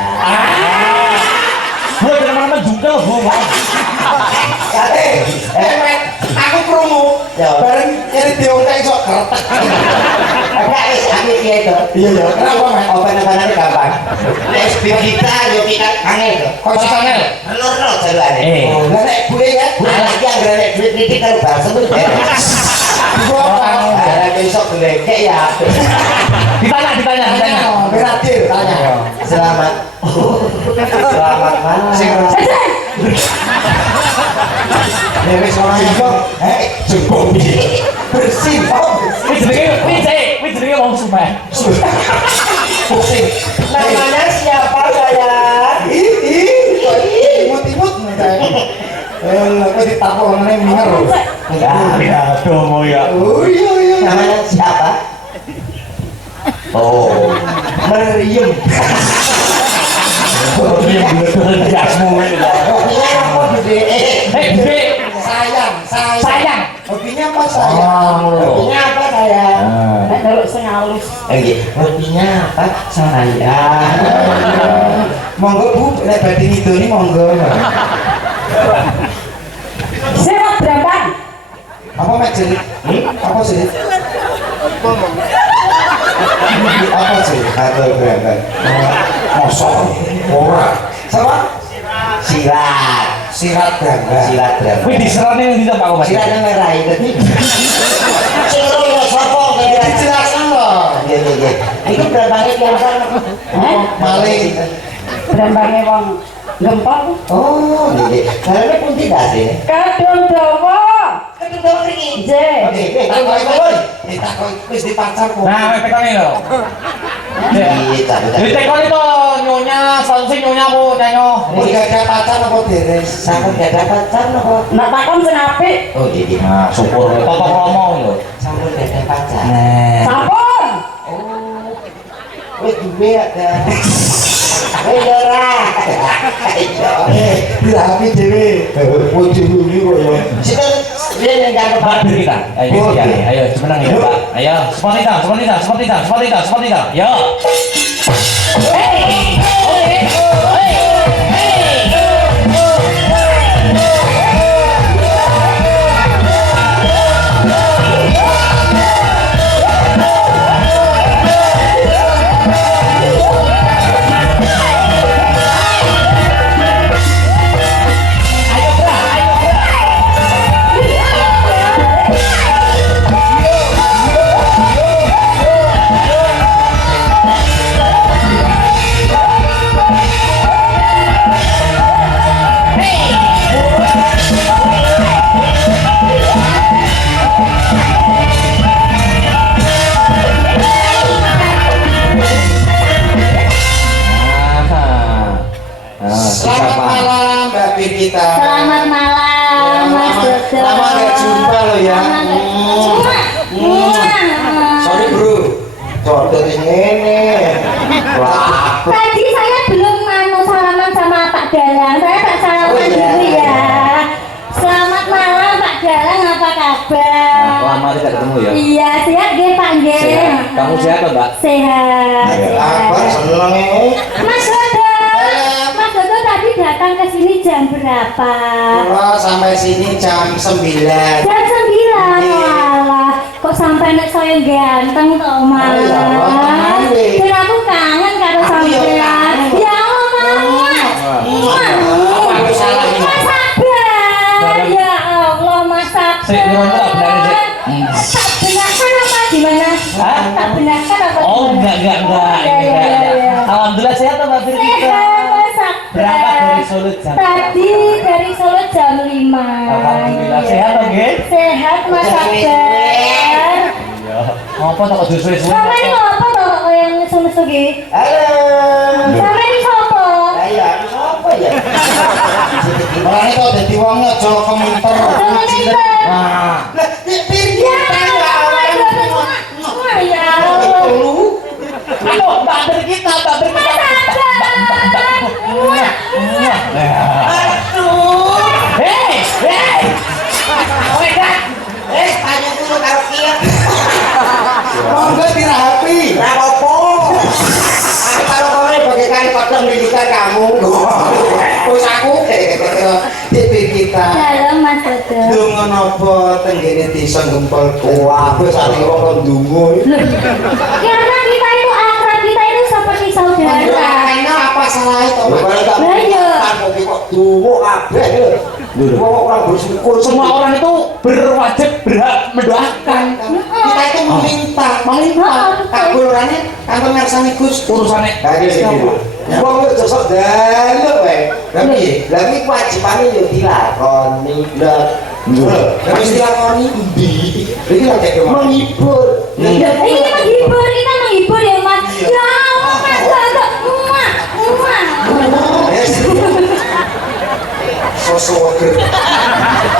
Bro, teman-teman juga lho, Bu. Aku krungu. Bareng ini diongkek sok kertek. Enggak wis amit ya itu. Iya, iya. Kenapa, Mas? Open-openane gampang. Nek kita yo kita angel to. Kok angel? Loro jalane. Oh, lah nek gue ya. Bukan lagi yang nek duit titik karo balsem tuh. Gua apa? Ada besok gelekek ya. Ditanya. Beradir tanya. Selamat. Selamat malam. Ya wis ora jengkok. Jengkok bersih. Oh, Wis jenenge wong Sumen. bersih. Namanya siapa saya? Imut-imut kok ditapok ngene minger. Ya, domo ya. Oh iya. Namanya siapa? Oh, Meriam. Iya, bener jasmu ini. Hobinya apa gede? Gede. Sayang. Hobinya apa sayang? Hobinya apa saya? Nek ndelok sing halus. Hobinya apa saya? Monggo Bu, nek badhe ngidoni monggo. Serap berapa? Apa Mek Jerit? Apa sih? Apa sih? Atau berangkat? Mosok ora. Sama? Silat. Sirat berangkat. Silat berangkat. Wih diserane yang tidak Pak Mas. Silat yang merah tadi. Sing ora ya sapa kaya Dijelasan loh. Nggih nggih nggih. Iku berangkat yang kan. Maling. Brambangnya wong gempol. Oh, nggih nggih. Karena pun tidak sih. Kadung dawa. Kedua mriki. Je. Oke, oke. Ditakoni wis dipacar kok. Nah, tekoni lho. Iya, Jadi tekoni to nyonya, sonsing nyonya Bu nyanyo. Mau gak ada pacar apa beres? Sampun gak ada pacar nopo? Nak takon sing apik. Oh, iya. Nah, syukur toto promo lho. Sampun gak ada pacar. Nah, Sampun. Wis duwe ada. Wis ora. Birapi dhewe. Wujud iki kok ya. Sinten dia yang jago Pak kita. Ayo ya, ayo semenang ya Pak. Ayo, seperti itu. Yo. Hey. Selamat malam Mbak Pirita. Selamat malam, Mas Dodo. Lama gak jumpa lo ya. Sorry bro. Dodo ini. Wah. Tadi saya belum salaman sama Pak Dalang. Saya tak salaman Oh, iya. dulu ya. Selamat malam Pak Dalang, apa kabar? Lama tidak ketemu ya. Iya, sehat nggih Pak nggih. Sehat. Kamu sehat kok, Mbak? Sehat. Apa seneng ini? Mas Dodo. Mas Dodo tadi datang ke sini jam berapa? Kalau sampai sini jam 9. Jam 9. Walah, kok sampai nek saya ganteng toh Oh, iya, malah. kangen, Dek. Dan aku kangen karo Aku ya sampean. kangen. Ya Allah, Aku salah ini. Mas Sabar. Ya Allah, Mas Sabar. Sik, ngurung tak benar sik. Tak benarkan apa gimana? Hah? Tak benarkan apa Oh, gimana? enggak. Ya, Ini ya, enggak. ya, ya. Alhamdulillah sehat toh Mbak Firita. Sehat, Mas Sabar. Berangkat dari Solo jam Tadi dari Solo jam 5. Alhamdulillah sehat toh nggih? Sehat, Mas Sabar. Iya. Apa tak kudu suwe-suwe? Sampai ini apa toh kok yang nesu-nesu ki? Halo. Sampai ini sopo? Saya apa ya? Orang itu jadi wongnya jauh komentar. Jangan minta. Nah. Lah, Ya, ya Allah. Aduh, Mbak Firita. Mas Sabar. Hei. tanya dulu karo kieu. Monggo dirahapi. Ora apa-apa. Aku karo kowe bagaikan kodok pendidikan kamu. Terus aku DP kita. Dalam Mas Dodo. Dungo nopo tenggene desa Gempol. Wah, wis ati wong ndungu. Karena kita itu akrab, kita itu seperti saudara. Karena apa salah itu? Lah iya. kok duwo kabeh lho. Wong ora bersyukur Semua orang itu berwajib berhak mendoakan. Kita itu meminta. Kabulane kanggo ngersani Gus. Urusane Wong wis sesuk dalem wae. Lah piye? Lah iki wajibane yo dilakoni. Lah Wis dilakoni ndi? iki lagi menghibur. Ini menghibur, kita menghibur ya Mas. Ya Allah Mas Dodo. Muah. Sosok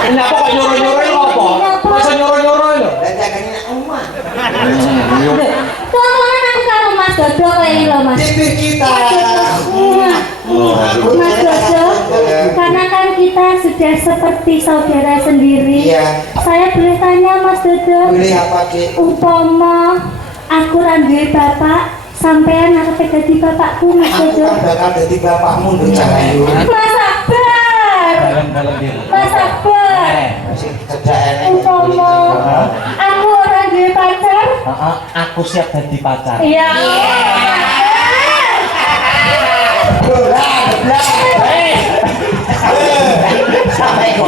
Kenapa kok nyuruh-nyuruh lo apa? Masa nyuruh-nyuruh lo? Lah jagane nek omah. Tolongan aku karo Mas Dodo kayak ini loh Mas. DP kita. Muah. Mas Dodo, karena kan kita sudah seperti saudara sendiri. Iya. Saya boleh tanya Mas Dodo, Boleh apa, Dik? umpama aku randuwe bapak, sampean arep dadi bapakku Mas Aku Dodo. kan bakal jadi bapakmu Nduk Cahayu. Mas Sabar. Dalam diri. Mas Sabar. Sing cedak enek. Umpama aku ora duwe pacar, Aku siap jadi pacar. Iya. Sampai kok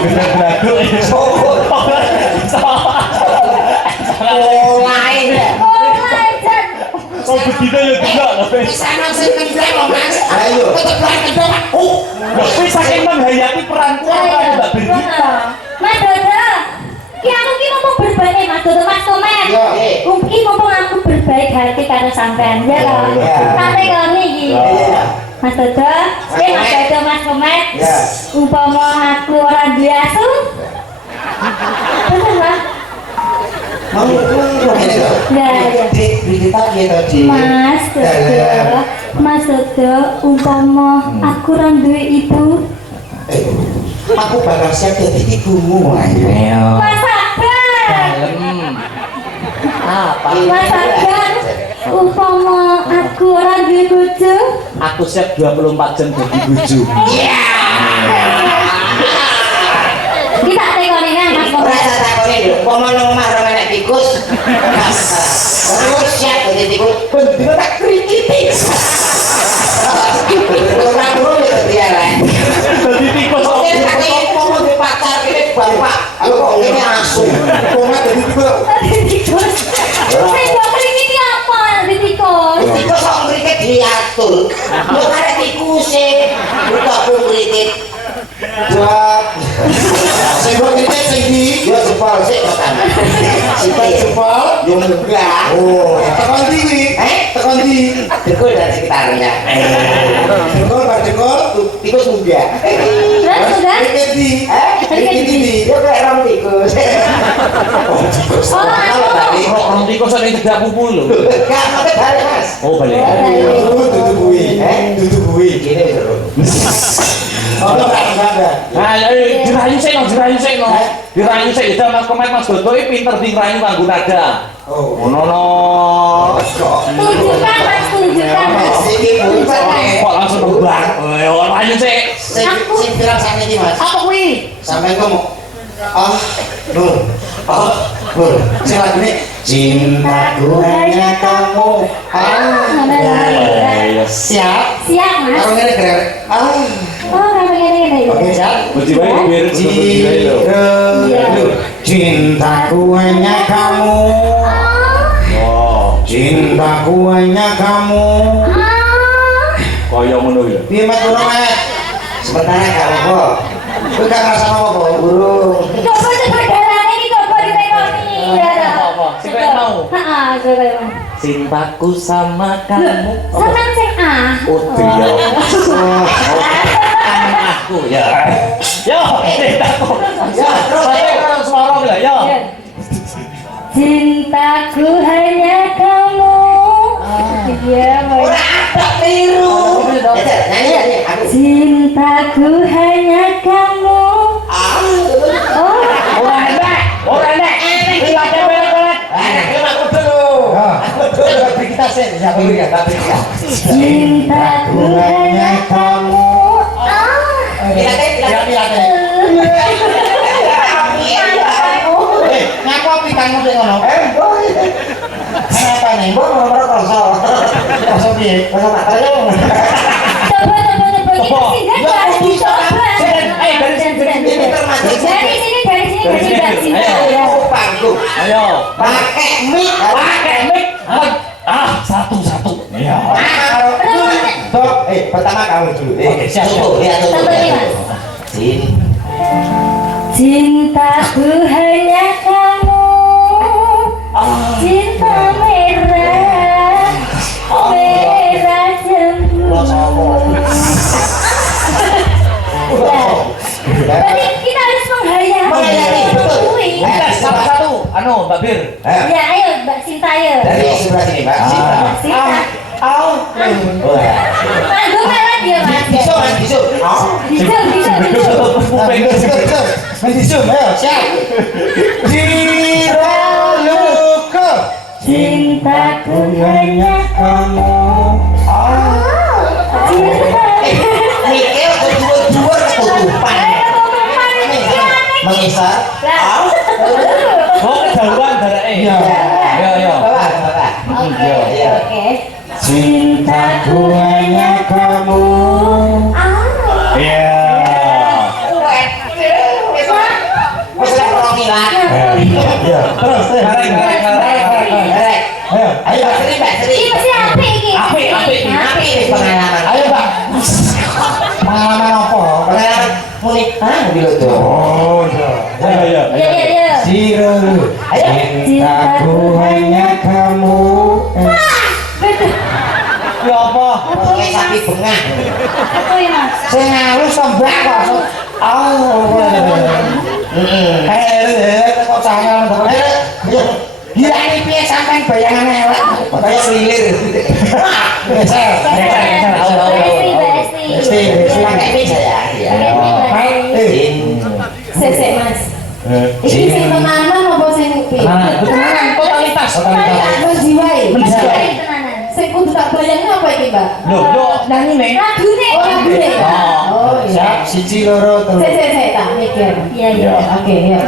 mulai Jan. Oh begitu ya tidak loh. sana sing kendang loh Mas. Ayo. Tetep lain kendang. Wis saking menghayati peranku apa Mbak Birgita. Mas Dodo, ki aku ki mumpung berbaik Mas Dodo Mas Komen. Ki mumpung aku berbaik hati karo sampean ya loh. Sampai kami iki. Mas Dodo, Mas Dodo Mas Komen. Umpama aku ora duwe asu. Bener Mas? Mau ini loh. Ya. Kita gitu di. Mas Dodo, umpama aku ora duwe ibu. Aku bakal siap jadi ibumu. Ayo. Mas Sabar. Apa? Mas Sabar, umpama aku ora duwe bojo. Aku siap 24 jam jadi bojo. Kita tekoni nang Mas Komen. Rasa takone lho, pomo nang omah ora enek tikus. Terus siap dadi tikus, ben tak krikiti. Ora ngono ya dia lah. Jadi tikus Oke, tak pomo di pacar kene bapak. Aku kok ngene asu. Pomo dadi tikus. Saya mau krikiti apa? Tikus. Tikus kok ngriket diatur. Yo karek tikuse. Buka krikit. Jawab. Sing kok ngriket sing ndi? Yo jempol sik kok. Sik jempol yo munggah. Oh, tekan ndi? Tekan ndi? Dekul dari sekitarnya. Dekul bar dekul tikus munggah. Terus sudah? Ngriket ndi? Ngriket ndi? Yo kayak ram tikus. Tikus. Oh, tadi. orang tikus ada yang tidak pupul loh. Enggak, mate balik, Mas. Oh balik. Dudu bui. Dudu bui. Gini terus. Oh, enggak. Nah, dirayu sih no. Dirayu sih. Jadi Mas Komen Mas Dodo ini pinter dirayu nganggo nada. Oh, no. Tunjukkan Mas, tunjukkan Mas. Iki bukan. Kok langsung terbang? Rayu sih. Sing bilang sampe iki, Mas. Apa kuwi? Sampai ngomong. Nur. Nur. Sing lagune cintaku hanya kamu. Siap. Siap Mas. Karo ngene keren. Oh, kamu gini. Oke, siap. Berdiri biar Cintaku hanya kamu, cintaku hanya kamu. Kaya ngono ya. Piye Mas Burung Mas? Sementara kamu kok. Kowe gak ngrasa apa-apa, Burung? Coba darah ini coba ditekoni. Apa? Siapa yang mau? Coba. Cintaku sama kamu. Senang sing Oh iya. Aku ya. Yo, cintaku. Ya, saya suara lah yo. Cintaku hanya kamu. Iya, Ora ada tiru. Nyanyi. cintaku hanya kamu. Oh, Ora enak. Ilate belet-belet. Kita siapa ini ya? cintaku hanya kamu. Ngaku api kamu sing ngono? Kenapa nih? Masa piye? Coba. Harus dicoba. Dari sini. Ayo. Pakai mic. Satu. Ya. Dok, pertama kamu dulu. Oke, siap. Lihat tuh. Satu ini, Mas. Sini. Cintaku hanya kamu. Cinta merah jambu. Berarti kita harus menghayati. Menghayati, betul. Kita satu-satu. Mbak Bir. Ya, ayo Mbak Sinta ya. Dari sebelah sini, Mbak. Mbak Sinta. Panggung mana dia Mas? Bisu. Mendisum, ayo, siap. Diraluku, Cintaku hanya kamu. cinta. Mikir kedua-dua ketutupan. Mengisar. Lah. Oh, kejauhan darahnya. Iya. Yo. Oke, Iya. oke. Cintaku hanya kamu. Iya. Wis ora kurang ilang. Iya. Terus. Ayo. Ayo Mbak Sri, Mbak Sri. Ini pasti apik iki. Apik, apik. Apik wis pengalaman. Ayo, Pak. Pengalaman apa? Pengalaman muni mobil itu. Oh, iya. Iya. Iya, iya, iya. Siralu. Cintaku hanya kamu. Betul. Ya apa? Kayak sapi bengah. Apa ya, Mas? Sing halus sembah kok. Oh. Kok sangat gila ini piye sampean bayangan elek Kayak selilir. Pakai meja ya. Iya. Sesek, Mas. Iki sing tenanan apa sing kupi? Tenanan, totalitas. Menjiwai. Menjiwai. Tenanan. Sing kudu tak bayangin apa iki, Mbak? Loh, nyanyi nih. Lagune. Oh, lagune. Oh, iya. siji loro telu. Sesek, tak mikir. Iya, iya. Oke, ya.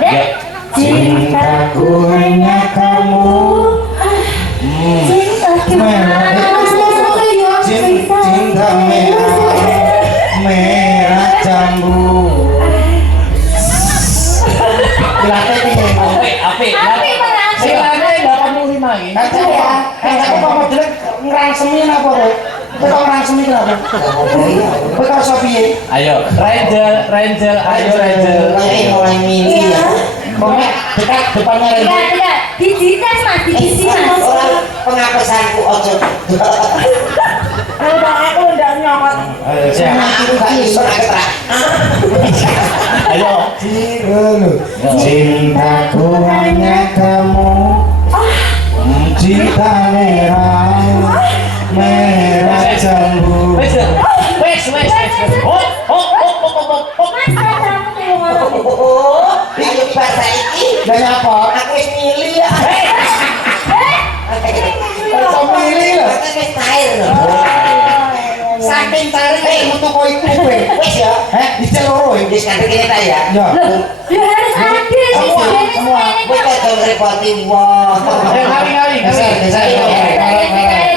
Cintaku hanya kamu. Cinta Cinta merah jambu. Apik. Apik banget. Silane 85 ini. Kaca ya. Kaca kok modelnya ngrangsemin apa kok? Kok ngrangsemin kenapa? Kok Sophie? Ayo, Ranger, ayo Ranger. Mulai milih ya. Kok dekat depannya Randy. Tidak. Dijitas, Mas. Dijisi, Mas. Orang pengapesanku ojo. Aku udah nyokot. Ayo siap. Gak iso keterak. Ayo. Cirebon. Cintaku hanya kamu. Cinta merah jambu. Wes. Oh. Mas, kamu ngomong. Oh, ayo bahasa iki. Dan apa? Aku wis milih ya. Kok milih lho? Aku wis cair lho. Saking cari metu kok iku kowe. Wis ya. Dicek loro iki. Wis kandek kita ya. Ya. Loh, ya harus adil sih. Semua. Wis kadang repoti wong. Kali.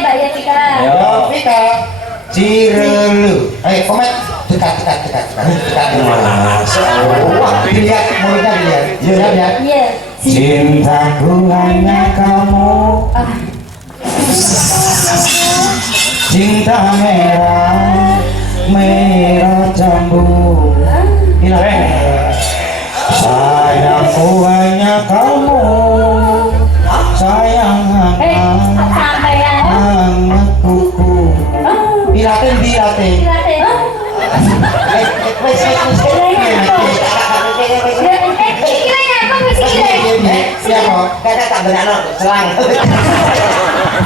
Mbak Yatika. Yo. Yo, Vika. Cirelu. Ayo komen dekat. Wah, dilihat mulutnya dilihat. Iya, lihat. Iya. Cintaku hanya kamu. Cinta merah jambu. Sayangku hanya kamu. Sayang Sampean. hangat kuku. Dilatih. Dilatih. Wis. Siapa? Kakak tak benakno selang.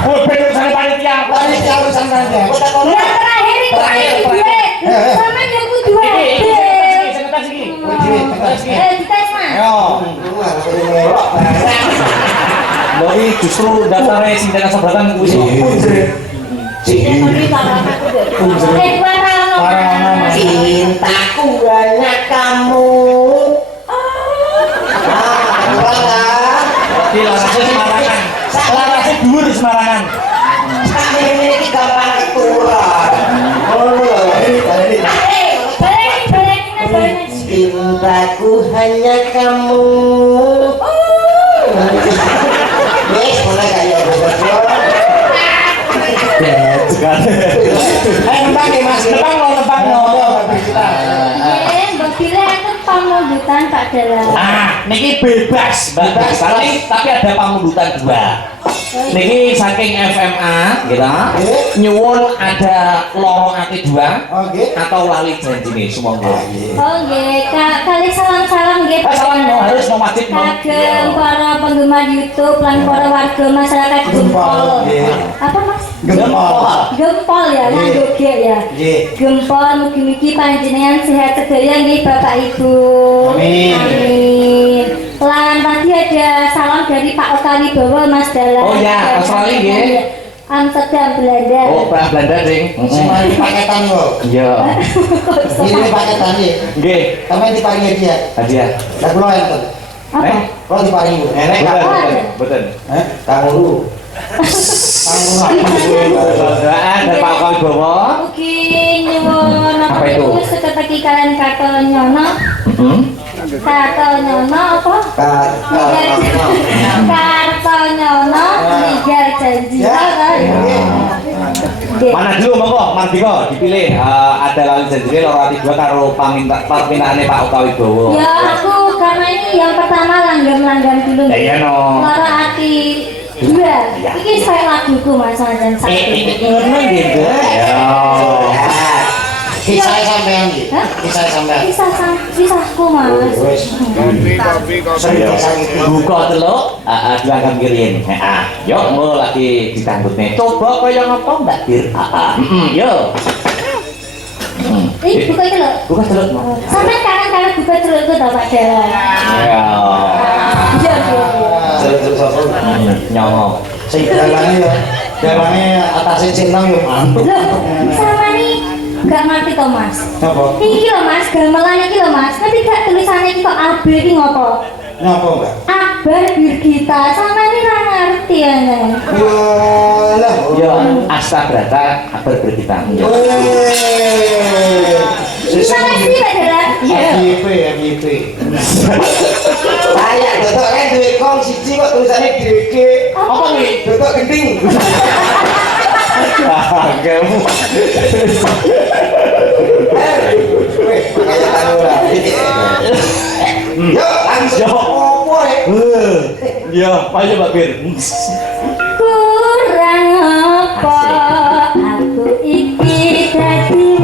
Oh, bener sana panitia. Panitia urusan saja. Yang terakhir itu duit. Sama yang ku duit. Dites, Mas. Lori justru daftarnya sing tekan sebratan kuwi. Cintaku banyak kamu. Larasnya dhuwur Semarangan. Sampai ini gampang keturun. Cintaku hanya kamu. Wes mulai kayak berdua. Ayo nembang ya Mas. Nembang lo. Pamundutan Pak Dalam. Niki bebas, Mbak. Tapi ada pamundutan dua. Niki saking FMA, gitu. Nyuwun ada lorong ati dua atau lali janjine semua. Oh nggih, kali salam-salam nggih Pak. Salam harus wajib. Kagem para penggemar YouTube lan para warga masyarakat Gempol. Apa Mas? Gempol ya, nang Jogja ya. Gempol mugi-mugi panjenengan sehat sedaya nggih Bapak Ibu. Amin. Lan tadi ada salam dari Pak Oka Wibowo Mas Dalam. Oh ya, Australia nggih. Amsterdam Belanda. Oh, Belanda sing. Semua paketan kok. Iya. Ini paketan nih. Nggih. Sampai diparingi dia. Hadiah. Lah kula enten. Apa? Kula diparingi. Enek Betul. Kamu lu. Ada Pak Wibowo. Ugi nyuwun Apa itu? seketeki kalian Kato Nyono. Kato Nyono apa? Karto Nyono ninggal janji. Mana dulu monggo, Mardika dipilih. Ada lawan janjine loro ati 2 karo permintaane Pak Oka Wibowo. Ya aku karena ini yang pertama langgam dulu. Ya iya no. Loro ati 2. Iki saya laguku Mas Anjan Sakti. Ngono gitu. Ya. Kisah sampean iki. Hah? Kisah sampean. Kisahku Mas. Buka teluk, diangkat kirin. Yuk, mau lagi ditangkutnya. Coba kaya ngapa mbak Bir? Yuk. Ih, buka itu loh. Buka teluk. Sampai kanan buka teluk itu tau Pak Dewa. Ya. Iya. Nyongok. Sing dalange ya. Dalange atase cinang yo mantuk. Loh, sama nih gak ngerti toh Mas. Napa? Iki loh Mas, gamelan iki loh Mas. Ngerti gak tulisannya iki kok AB iki ngopo? Napa enggak? Akbar Birgita, sama ini ra ngerti ya. Walah. Ya, Astabrata, kabar berkita. Terima kasih Pak Dewa. FYP. Saya dotok kan duwe kong siji kok tulisannya DG. Apa nih? Dotok gending. Kamu. Makanya tahu lah. Yuk langsung opo Ya, ayo Mbak Bir. Kurang apa aku iki dadi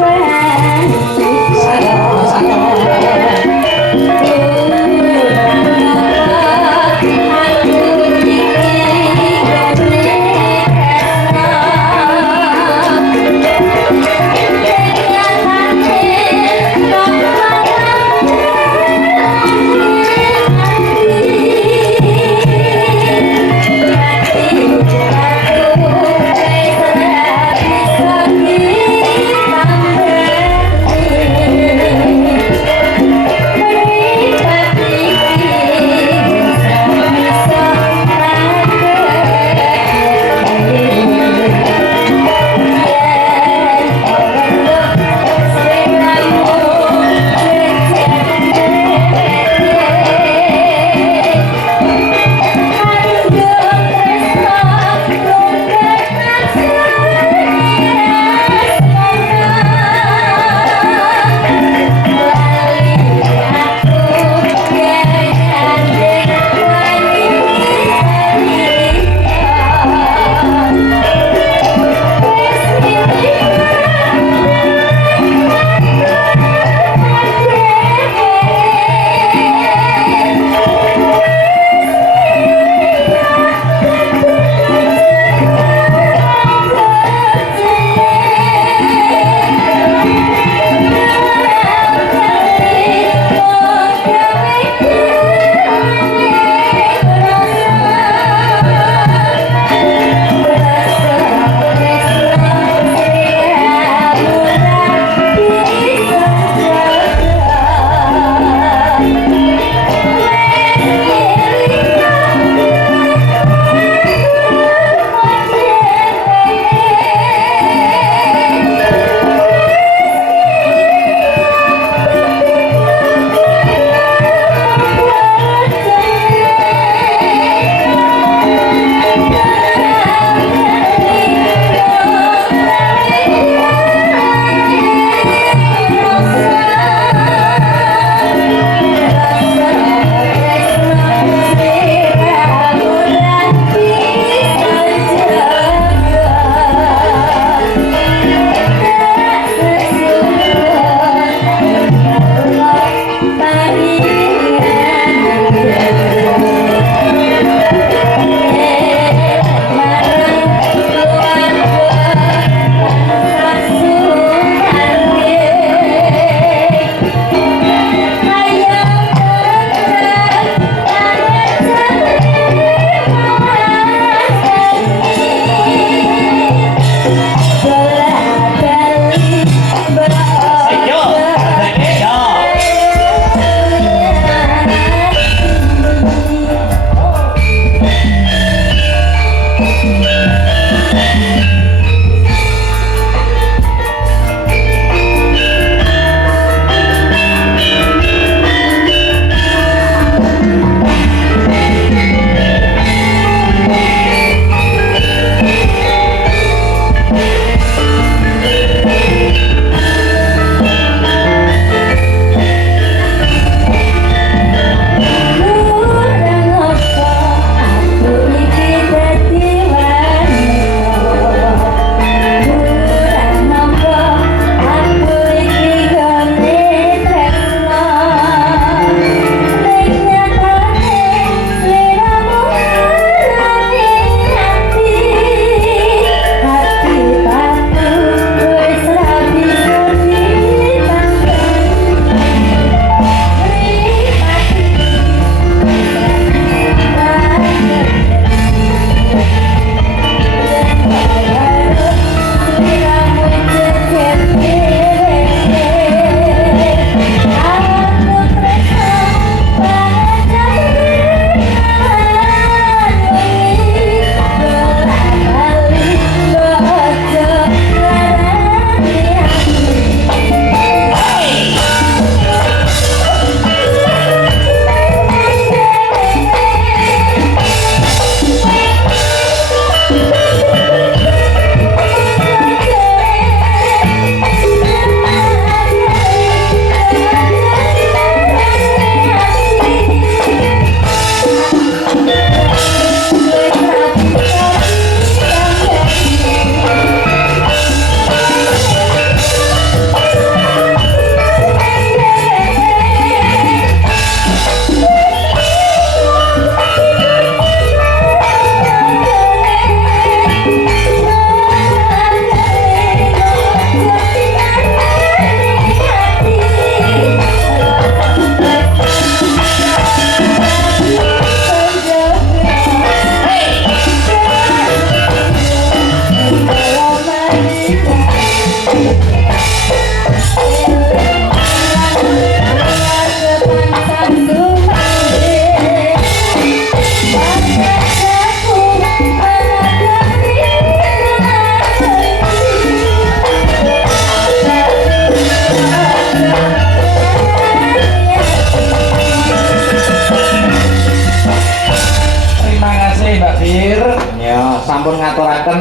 Ya, sampun ngaturaken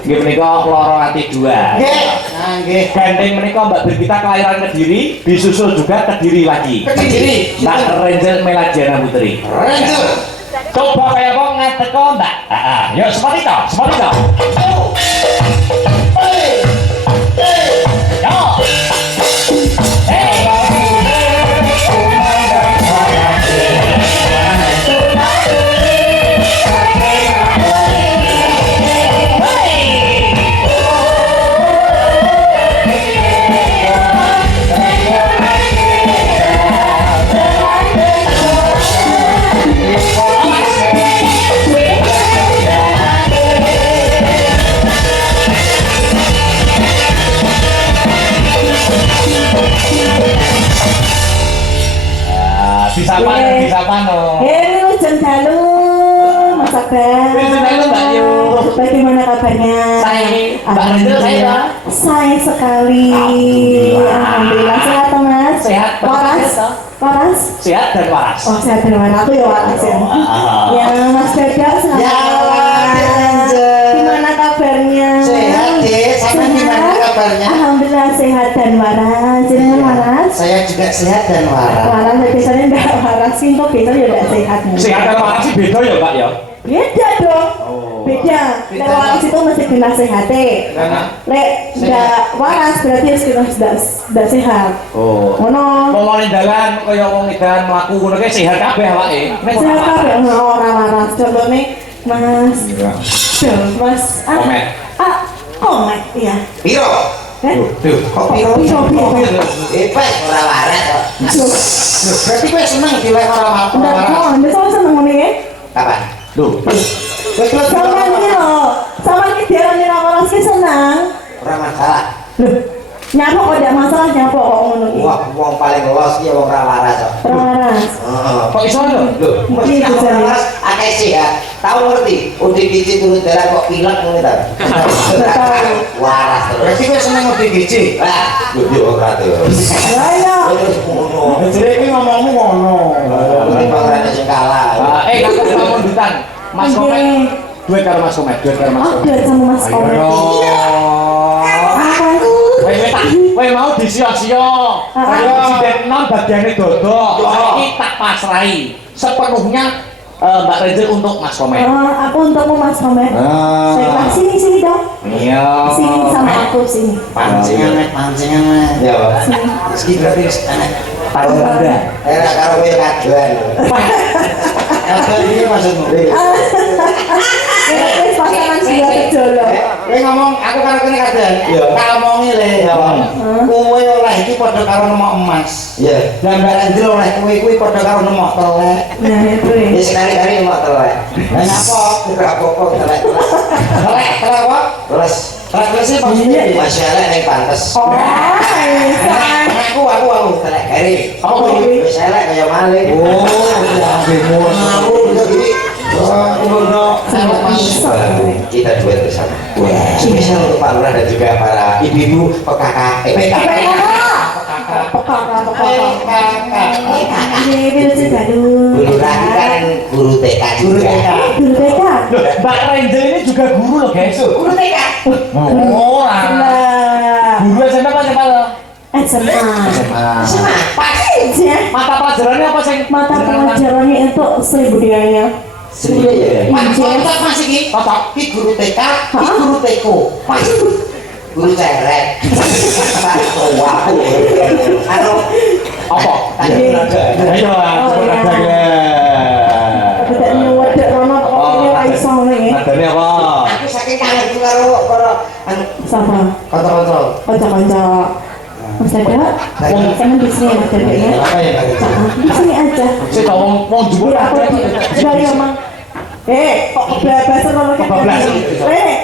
nggih menika loro ati dua. Nggih. Nah, nggih. Gandeng menika Mbak Birgita kelahiran Kediri, disusul juga Kediri lagi. Kediri. Mbak Renjel Meladiana Putri. Renjel. Coba kaya kok ngateko Mbak. Heeh, ya seperti itu, seperti itu. Yo. Disapa no. Hujan dalu, Mas Abang. Hujan dalu Mbak Yu. Bagaimana kabarnya? Mbak Renjel saya. Saya sekali. Alhamdulillah sehat toh Mas. Sehat. Waras. Waras. Sehat dan waras. Oh sehat dan waras. Aku ya waras ya. Ya Mas Dada selamat. Ya, gimana kabarnya? Sehat deh. Sama gimana kabarnya? Alhamdulillah sehat dan waras. Jangan waras. Saya juga sehat dan waras. Waras biasanya enggak waras sih, kok biasanya enggak sehat. Sehat dan waras sih beda ya Mbak ya. Beda dong. Beda. Lek waras itu mesti kena sehate. Lek enggak waras berarti harus kena sudah sehat. Oh. Ngono. Wong ning dalan kaya wong edan mlaku ngono ki sehat kabeh awake. Nek Sehat kabeh ora waras. Contone Mas. Duh, Mas. Komet. Komet iya. Piro? Tuh. Kopi. Epek ora waras kok. Berarti kowe seneng dilek ora waras. Ndak sama seneng ngene ya. Kapan? Tuh. Sama ini loh. Sama ini dia orang waras ki senang. Ora masalah. Loh. Nyapa kok tidak masalah nyapa kok ngono iki. Wah, wong paling los ki wong ora waras kok. Ora waras. Heeh. Kok iso lho? Lho, mesti Iya, ora bisa. waras akeh sehat. Tahu ngerti? Udah biji turun darah kok pilek ngono ta. Waras terus. Berarti kowe seneng ngopi gizi. Lah, yo ora terus. Lah ya. Terus ngono. Jadi iki ngomongmu ngono. Ini pangeran sing kalah. Kakak pamundutan. Mas Komet. Duit karo Mas Komet, duit karo Mas Oh, Komet. duit sama Mas Komet. Kowe mau disia-sia. Kaya presiden enom bagiane dodok. Iki tak pasrahi sepenuhnya Mbak Renjel untuk Mas Komet. Aku untukmu Mas Komet. Saya sini dong. Iya. Sini sama aku sini. Pancingan. Ya, Pak. Iki berarti wis enak. Taruh Anda. Enak karo kowe kadoan. Apa iki maksudmu? Wis pasangan dia kejolo. Kowe ngomong aku karo kene kadan. Iya. Tak omongi le. Kowe oleh iki padha karo nemok emas. Iya. Lah Mbak Renjel oleh kowe kuwi padha karo nemok telek. Nah, itu ya. Wis sekali-kali mau telek. Lah nyapa? Ora apa-apa telek. Telek apa? Terus Telek sih maksudnya. masalah yang pantes. Oh, bisa. Aku telek kari. Apa kuwi? Wis elek kaya malih. Oh, ya bemo. Aku udah gini. Oh, ngono. Kita duet bersama. Spesial untuk Pak Lurah dan juga para ibu-ibu PKK. PKK. Guru lagi kan guru TK juga. Guru TK. Loh, Mbak Renjel ini juga guru loh guys. Guru TK. Oh, guru SMP apa siapa lo? SMA. SMA. Mata pelajarannya apa sih? Mata pelajarannya itu seni budayanya. Sendiri ya. Cocok Mas iki. Cocok. Iki guru TK, iki guru TK. Pas Guru ceret. Tua aku. Anu Apa? tadi ada. Ayo, coba ada. Tidak nyuwedek rono kok ini ra iso ngene. Nadane apa? Aku saking kangen karo anu Sama kontrol. kanca-kanca. Mas Dada, jangan di sini Mas Dada ya. apa ya Pak? Di sini aja. Saya tahu mau jemput Biar aku lagi. Sudah ya, Mang. Kok kebablasan rono kan? Kebablasan.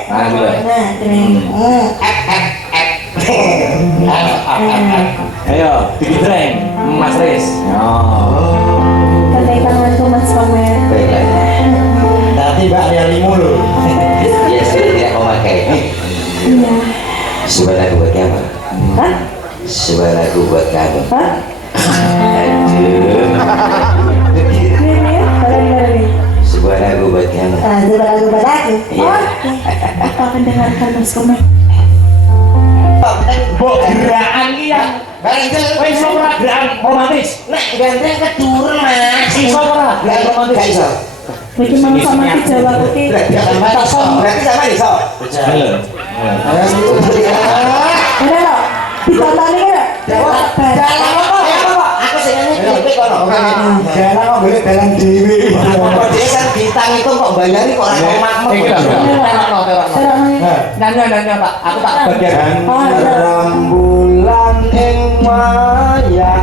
Nah, gitu. Nah, ini. Ayo, bikin tren, Mas Riz. Tandai tanganku Mas Komet. Baiklah. Nanti Mbak Riani mulu. Ya sudah tidak memakai. Iya. Sebuah lagu buat kamu. Hah? Sebuah lagu buat kamu. Hah? Aduh. Ini, kalian. Sebuah lagu buat kamu. lagu balagu. Oke. Kita akan dengarkan Mas Komeng. Mbok gerakan iki yang kowe iso ora gerakan romantis? Nek gandeng keturun Mas. Iso ora gerakan romantis? Gak iso. Bikin mama sama ki Jawa Putih. Berarti sama iso. Halo. Ada loh. Ditonton iki lho. Jalan apa? Aku sing nyanyi kono. Jalan kok boleh jalan dewi. Kok dia kan bintang itu kok bayari kok ora omah-omah. Nyanyi Pak. Aku tak bagian. Rembulan ing wayah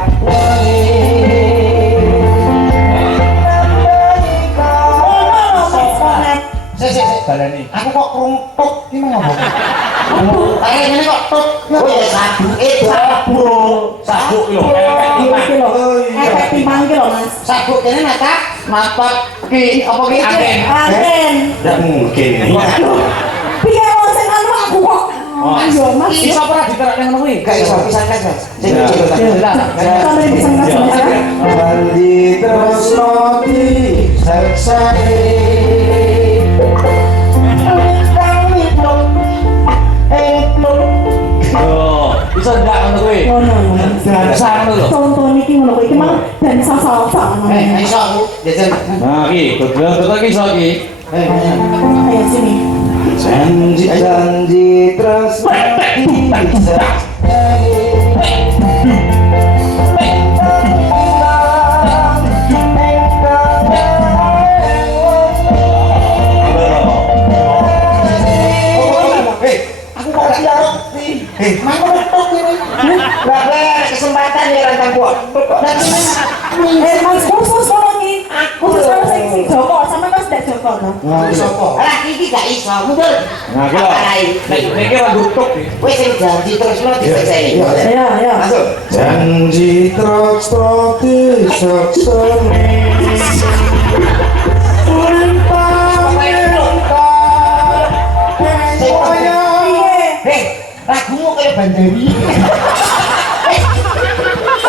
Balani. aku kok keruntuk ini ngomong Kayak ngene kok tuk. Oh ya sabuke Sabuk lho. Iki lho. Efek timbang iki lho Mas. Sabuk kene mata. Matot ki apa ki agen? Agen. tidak mungkin Piye wong sing anu aku kok. Iya Mas. Iso ora diterakne ngono kuwi? Gak iso pisan kan. Sing Ya. cilik Sampai bisa Mas Mas. Bali terus noti seksai Yo, iso ndak ngono kuwi? Ngono. Dansa ngono lho. Contoh niki ngono kuwi iki mah dan salsa iso aku jajan. Nah, iki dodol iki iso iki. Ayo sini. janji terus noti Kesempatan ya rantang buat. Mas khusus lagi. Khusus harus sing Joko sama Mas ndak Joko to. Lah iki gak iso mundur. Nah, iki lho. Niki ora gutuk iki. Wis sing janji terus lo disekseni. Ayo, ayo. Masuk. janji terus noti seksai Hei, lagumu kayak Bandari.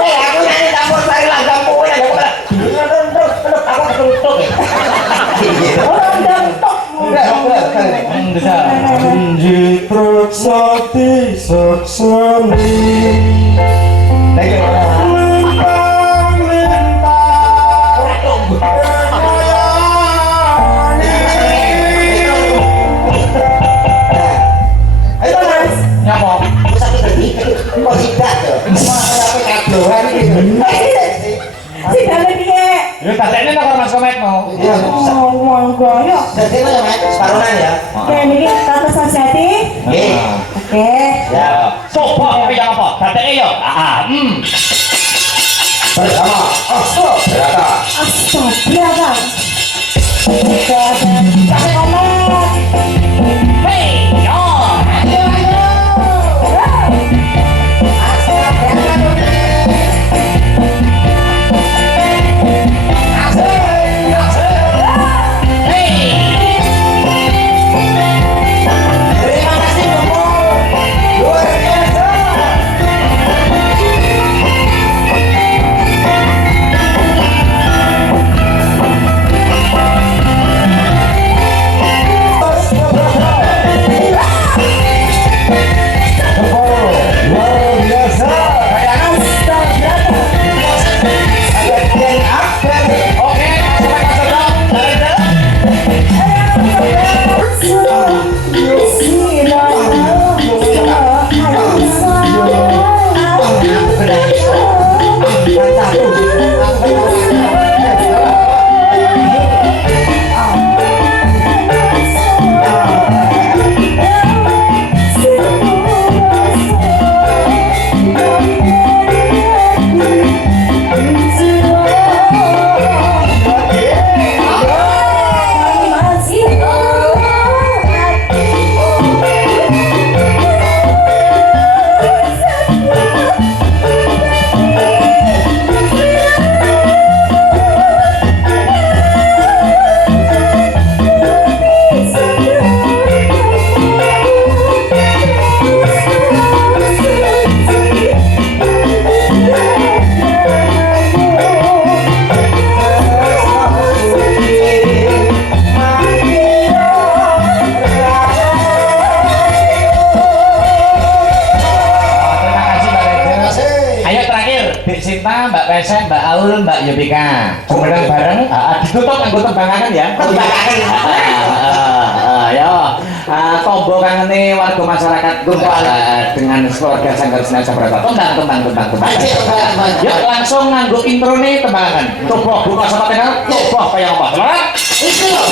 Aku nyanyi campur sari lagamu ya, aku ketutup. Orang dantok. janji terus noti seksai Ayo Mas. Nyapa? Usah kok sidak to. Aku kabloan iki. Si dalem piye? Ya dadekne kok Mas Komet mau. Oh, monggo yo. Jadi lo ya Mas, separuhan ya. Oke, niki kata Sasiati. Nggih. Oke. Ya. Coba piye apa? Dadekne yo. Bersama Astaga. Astaga. Sampai ngomong. Hey, yo. Ayo, ayo. Terima kasih Bumur. Luar biasa. Sinta, Mbak Pesen, Mbak Aul, Mbak Yovika. Jumeneng bareng, ditutup nganggo tembangan ya. Tembangan. Ya, tombo kangene warga masyarakat Gempal dengan keluarga Sanggar Senaja Berapa. Tembang. Yuk langsung nganggo introne tembangan. Coba buka sama tenang, coba kayak apa? Itu loh.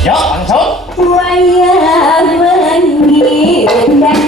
Yuk langsung. Wayang mengi dan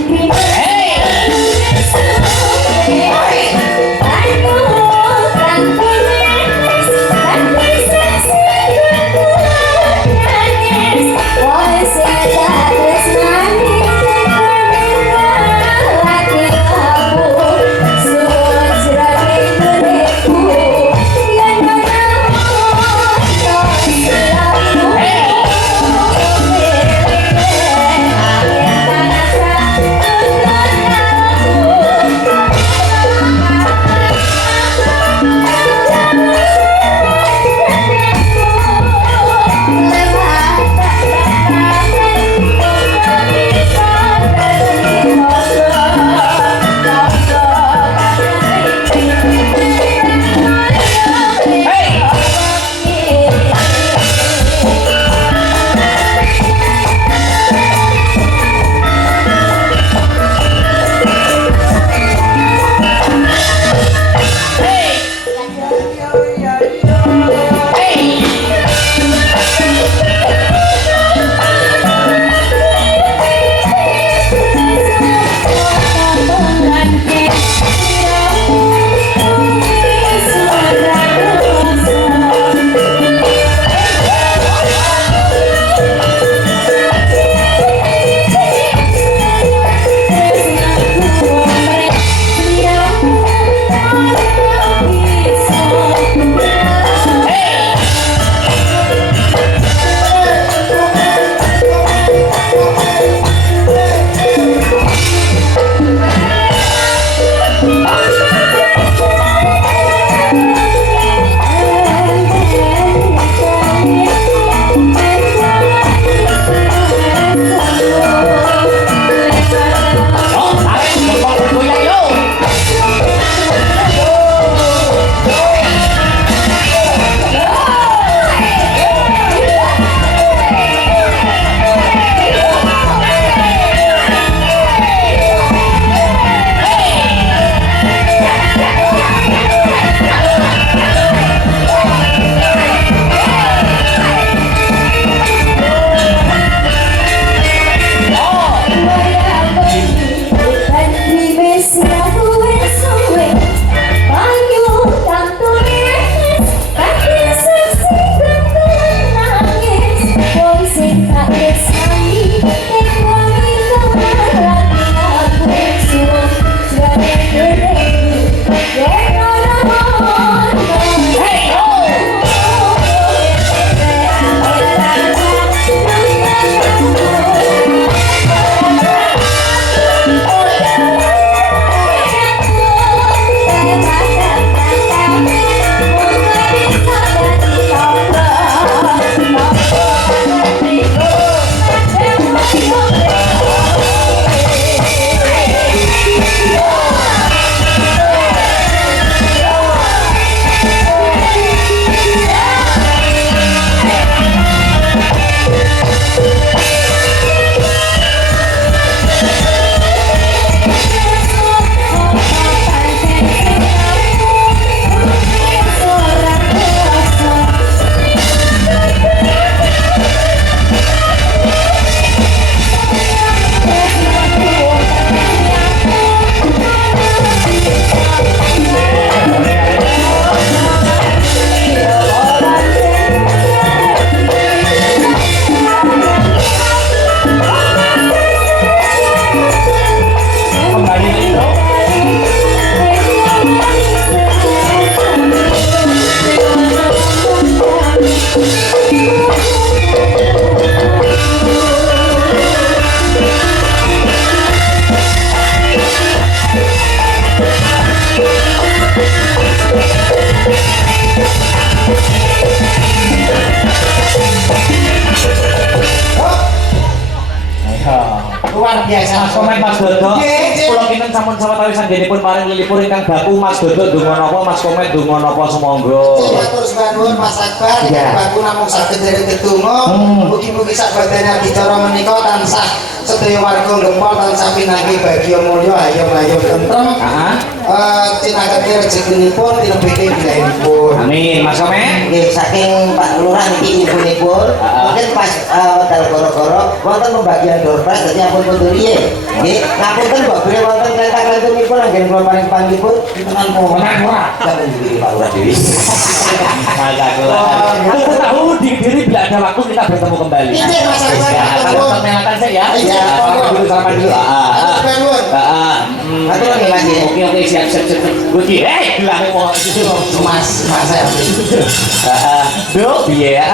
luar biasa. Mas Komet Mas Dodo. Kula kinten sampun sawetawis anggenipun paring lilipur ingkang baku Mas Dodo donga napa Mas Komet donga napa sumangga. Matur suwun Mas Akbar baku namung saged derek tetungga. Mugi-mugi sak badane adicara menika tansah sedaya warga Gempol tansah pinanggih bagya mulya ayo tentrem. Cinaket rezekinipun tinebeke bilahipun. Amin Mas Komet. Nggih saking Pak Lurah niki ibunipun mungkin pas wedal goro-goro wonten pembagian door prize dadi ampun puturiye. Nggih ngapunten Mbak Bire wonten kereta-keretunipun anggen kula paring panggipun tenan Menang ora? Jangan diri Pak Lurah dewi. Aku tahu di diri bila ada waktu kita bertemu kembali. Iya Mas Akbar. Kalau perkenalkan saya ya. Iya. Dulu sarapan dulu. Atur nuwun. Atur nggih Mas. Oke siap. Gue gelang mau Mas saya. Duh, piye ya?